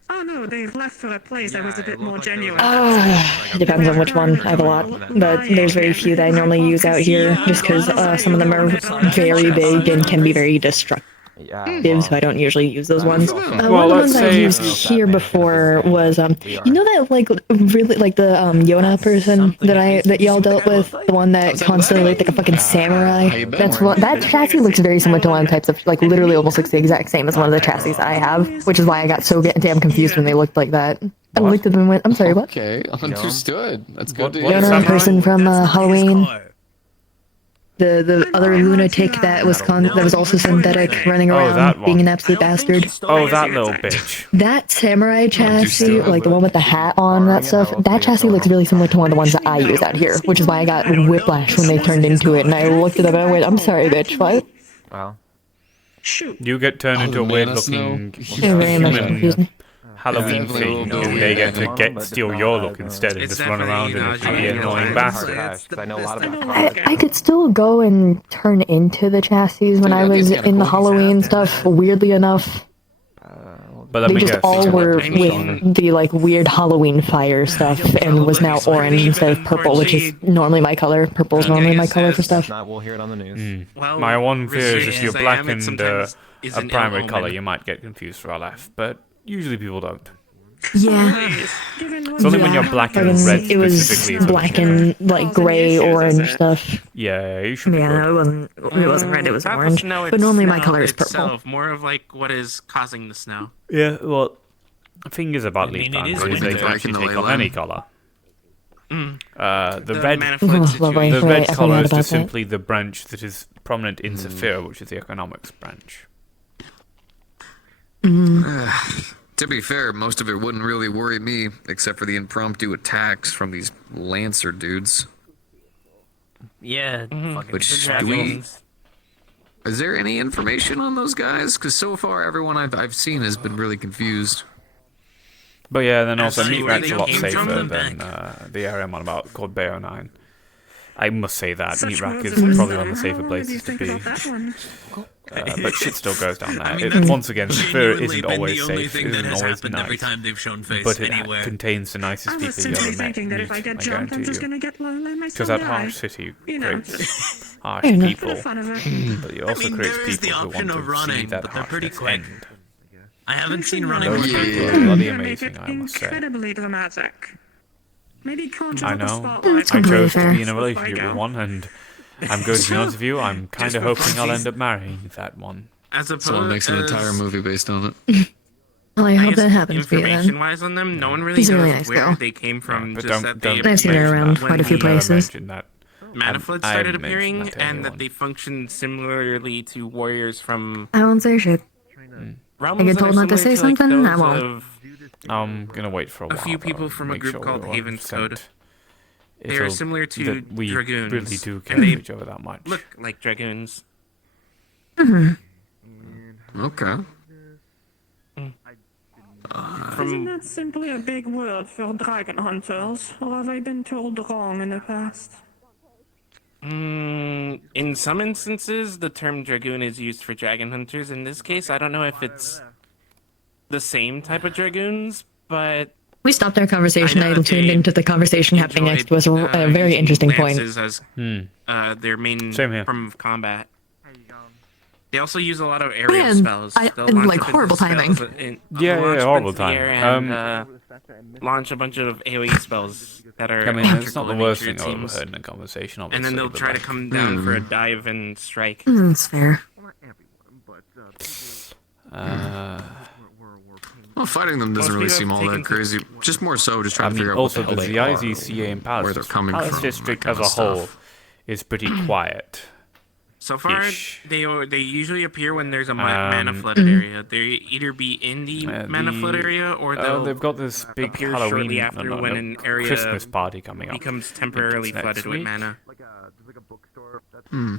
Oh no, they left for a place that was a bit more genuine. It depends on which one. I have a lot, but there's very few that I normally use out here, just because some of them are very big and can be very destructive. So I don't usually use those ones. One of the ones I've used here before was that really the Yona person that y'all dealt with, the one that constantly looked like a fucking samurai. That chassis looks very similar to one types of literally almost looks the exact same as one of the chassis I have, which is why I got so damn confused when they looked like that. I looked at them and went, I'm sorry, what? Okay, understood. That's good to hear. Yona person from Halloween. The other lunatic that was also synthetic, running around being an absolute bastard. Oh, that little bitch. That samurai chassis, like the one with the hat on, that stuff, that chassis looks really similar to one of the ones that I use out here, which is why I got whiplash when they turned into it, and I looked at them and I went, I'm sorry, bitch, what? Wow. You get turned into a weird-looking human Halloween thing, and they get to steal your look instead and just run around and be an annoying bastard. I could still go and turn into the chassis when I was in the Halloween stuff, weirdly enough. But they just all were with the weird Halloween fire stuff and was now orange instead of purple, which is normally my color. Purple is normally my color for stuff. We'll hear it on the news. My one fear is if you're black and a primary color, you might get confused for LF, but usually people don't. Yeah. It's only when you're black and red it was specifically. black and gray, orange stuff. Yeah, you should be good. No, it wasn't red, it was orange. But normally my color is purple. More of what is causing the snow. Yeah, well, the thing is about leaf banners is they can actually take on any color. The red, lovely. the Right, red I collar forgot is about just that. simply the branch that is prominent in Saphira, which is the economics branch. To be fair, most of it wouldn't really worry me, except for the impromptu attacks from these Lancer dudes. Yeah. Which do we? Is there any information on those guys? Because so far, everyone I've seen has been really confused. But yeah, then also As to where Meatwrack's they a lot came from, safer the than the area I'm on about called Bayo 9. I must say that Such Meatwrack words is of probably wisdom. one of the safer How do you places to think be. about that one? But shit still goes down there. I mean, Once again, Saphira genuinely isn't been always the only safe, thing it that isn't has always happened nice, every time they've shown face but it anywhere. contains the nicest I was people you simply ever met. thinking that if I get jumped, I'm just gonna get lonely myself. Because that die. harsh city You know, creates just harsh for the people, fun of it. but it also creates there is the people who option want of to see running, that but they're pretty harshness quick. end. I haven't seen running. Those before. people are bloody And make amazing, it I must say. incredibly dramatic. Maybe conjure I up a know. spotlight I on chose to her be in a before I relationship go. with one, and I'm going to be honest with you, I'm kind of hoping I'll end up marrying that one. As opposed Someone makes an entire movie based on it. Well, I hope that happens for you then. Information-wise on them, no one really He's a knows really nice where girl. they came from. But just that they I've seen her around quite a few places. Manaflood I started haven't mentioned appearing, that to and anyone. that they functioned similarly to warriors from I won't say shit. realms I get that are told not to similar say like, something, I those won't. of I'm gonna wait for a while. few people though, from a make group sure called we're Haven's sent. Code. They are It'll- similar to that we dragoons. really do care and for they each other that much. look like dragoons. Okay. Isn't that simply a big word for dragon hunters, or have I been told wrong in the past? In some instances, the term dragoon is used for dragon hunters. In this case, I don't know if it's the same type of dragoons, but We stopped our conversation. I tuned into the conversation happening next to us. A very interesting point. lances as their main Same here. form of combat. They also use a lot of aerial Man, spells. They'll launch like a bunch of horrible timing. spells in- Yeah, launch a horrible bunch in the air timing. and, launch a bunch of AoE spells that are. I mean, it's electrical not the in worst nature, thing it I've ever seems. heard in a conversation, obviously. And then they'll but try to like- come down for a dive and strike. That's fair. Well, fighting them doesn't Most really people seem have all that taken to- crazy. Just more so, just I trying to mean, figure out also what the the hell they are, IZCA in Palace, where they're coming Palace from, District that as kind a of stuff. whole is pretty quiet. So far, Ish. they usually appear when there's a mana flooded area. They either be in the mana flood area, or they've got this big appear Halloween shortly after when an area Christmas party coming up. becomes I think temporarily it's next flooded with week. mana. Hmm.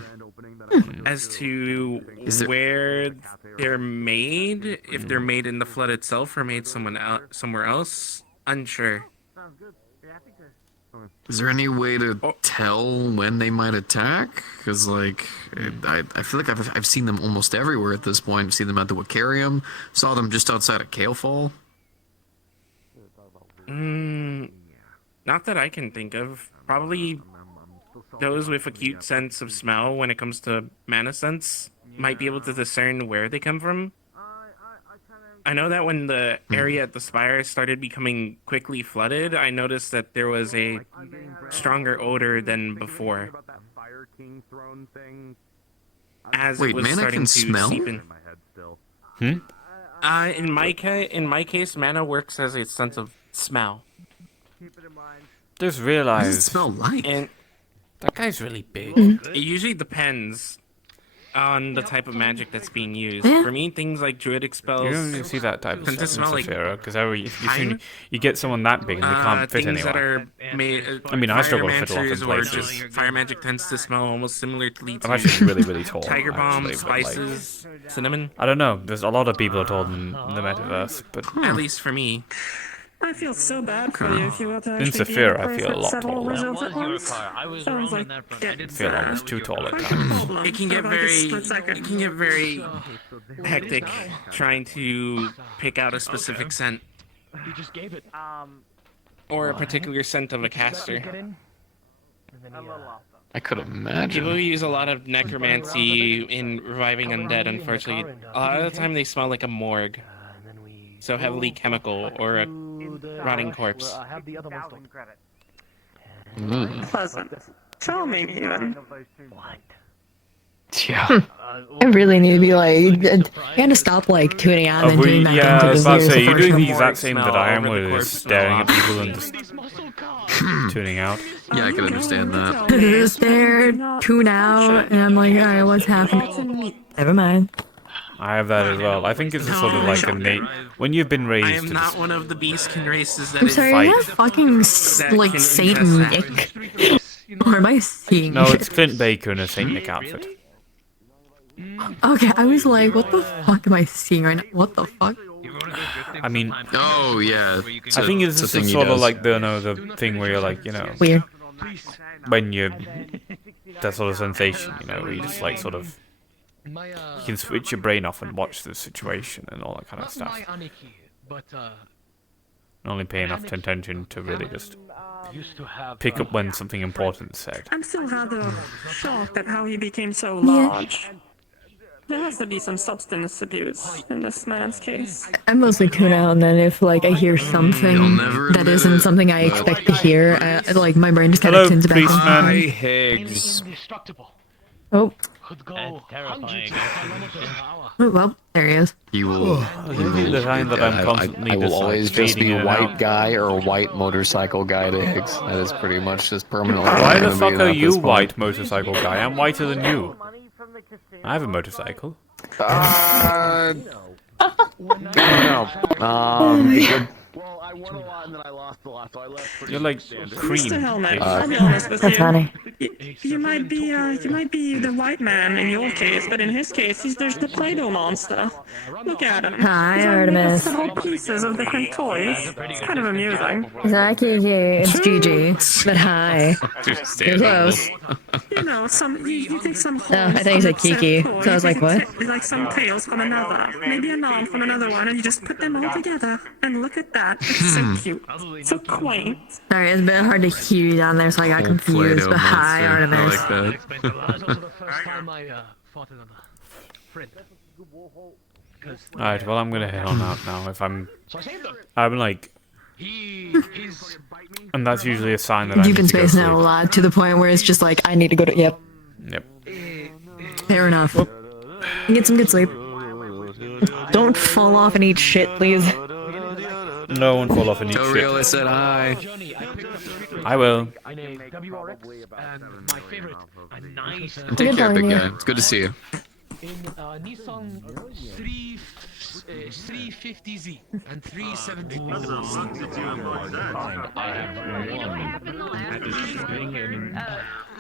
As to Is there- where they're made, if they're made in the flood itself or made somewhere else, unsure. Is there any way to tell when they might attack? Because, like, I feel like I've seen them almost everywhere at this point. I've seen them at the Wicarium. Saw them just outside of Kalefall. Not that I can think of. Probably those with acute sense of smell when it comes to mana sense might be able to discern where they come from. I know that when the area at the spire started becoming quickly flooded, I noticed that there was a stronger odor than before. As Wait, it was mana starting can to smell? seep in. In my case, mana works as a sense of smell. Just What realized does it smell like? And that guy's really big. it usually depends on the type of magic that's being used. For me, things like druidic spells You don't really see that type of tend to stuff smell in like Saphira, because you get someone that big and they can't fit things that anywhere. are made. I mean, I struggle to fit a lot in Pyromancers or places. just fire magic tends to smell almost similarly to I'm actually really, really tall. tiger balm, actually, but, like, spices, cinnamon. I don't know. There's a lot of people are told in the metaverse, but At least for me. I feel so bad for you if you were to In actually be Saphira, able I to feel a put lot several taller. results at once. I was Sounds wrong like on that front. get I didn't I feel almost too tall at times. It can get for like a very, split second. it can get very hectic trying to pick out a specific scent You just gave it. or a particular scent of a caster. I could imagine. People use a lot of necromancy in reviving undead. Unfortunately, a lot of the time they smell like a morgue, so heavily chemical or a rotting corpse. Pleasant. Charming, even. Yeah. I really need to be like, you gotta stop like tuning out and doing that Yeah, I into was the about to ears say, of you're doing the first exact same that I am, Smell over the where corpse it's staring at smell. people and just tuning out. Yeah, I can understand that. There, tune out, and I'm like, alright, what's happening? Never mind. I have that as well. I think it's a sort of like innate. When you've been raised. I am not one of the beaskin races that I'm is sorry, fight. are you fucking like Saint Nick? Or am I seeing No, shit? it's Clint Baker in a Saint Nick outfit. Okay, I was like, what the fuck am I seeing right now? What the fuck? I mean, oh yeah. I think it's just sort of like the thing where you're like, you know, weird. When you that sort of sensation, you know, where you just like sort of you can switch your brain off and watch the situation and all that kind of stuff. Only pay enough attention to really just pick up when something important is said. I'm still rather shocked at how he became so large. There has to be some substance abuse in this man's case. I mostly tune out, and then if like I hear something that isn't something I expect to hear, like my brain just kind of tunes back on. Higgs. Oh. Oh, well, there he is. He will. The time that I'm constantly I will just, always like, just be fading in a and white out. guy or a white motorcycle guy to Higgs. That is pretty much just permanently. Why the gonna fuck be are at you this point. white motorcycle guy? I'm whiter than you. I have a motorcycle. No. Well, I won a lot and then I lost a lot, so I left pretty You're like cream. Mr. Helmet, Higgs. I'll be honest with That's you. funny. You might be the white man in your case, but in his case, there's the Play-Doh monster. Look at him. Hi, He's only made of Artemis. several pieces of different toys. It's kind of amusing. Hi, Kiki. It's GG. But hi. You're close. You know, you take some Oh, I thought you said Kiki. So I was like, what? Like some tails from another, maybe an arm from another one, and you just put them all together. And look at that. It's so cute. So quaint. Sorry, it's a bit hard to hear you down there, so I got confused. Play-Doh But hi, monster. Artemis. I like that. Alright, well I'm gonna head on out now. If I'm like, and that's usually a sign that I Deep need in to go space now a sleep. lot, to the point where it's just like, I need to go to. Yep. Yep. Fair enough. Get some good sleep. Don't fall off and eat shit, please. No one fall off and eat Tell shit. Real I said hi. I will. Take care, big guy. It's good to see you. Nissan 350Z and 370.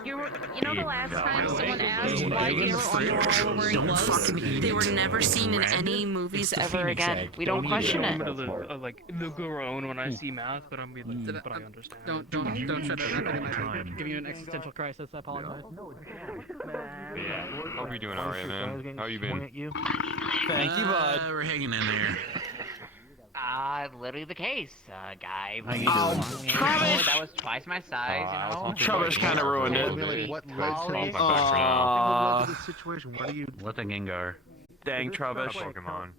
You know the last time someone asked why they were all wearing gloves? They were never seen in any movies ever again. We don't question it. Like the groan when I see math, but I'm be like, but I understand. Don't shut that happening. Give you an existential crisis. I apologize. Yeah. Hope you're doing alright, man. How you been? Thank you, bud. We're hanging in there. Literally the case, guy. How you doing? That was twice my size, you know? Trubbish kind of ruined it. What What a Gengar. Dang, Trubbish. Pokemon.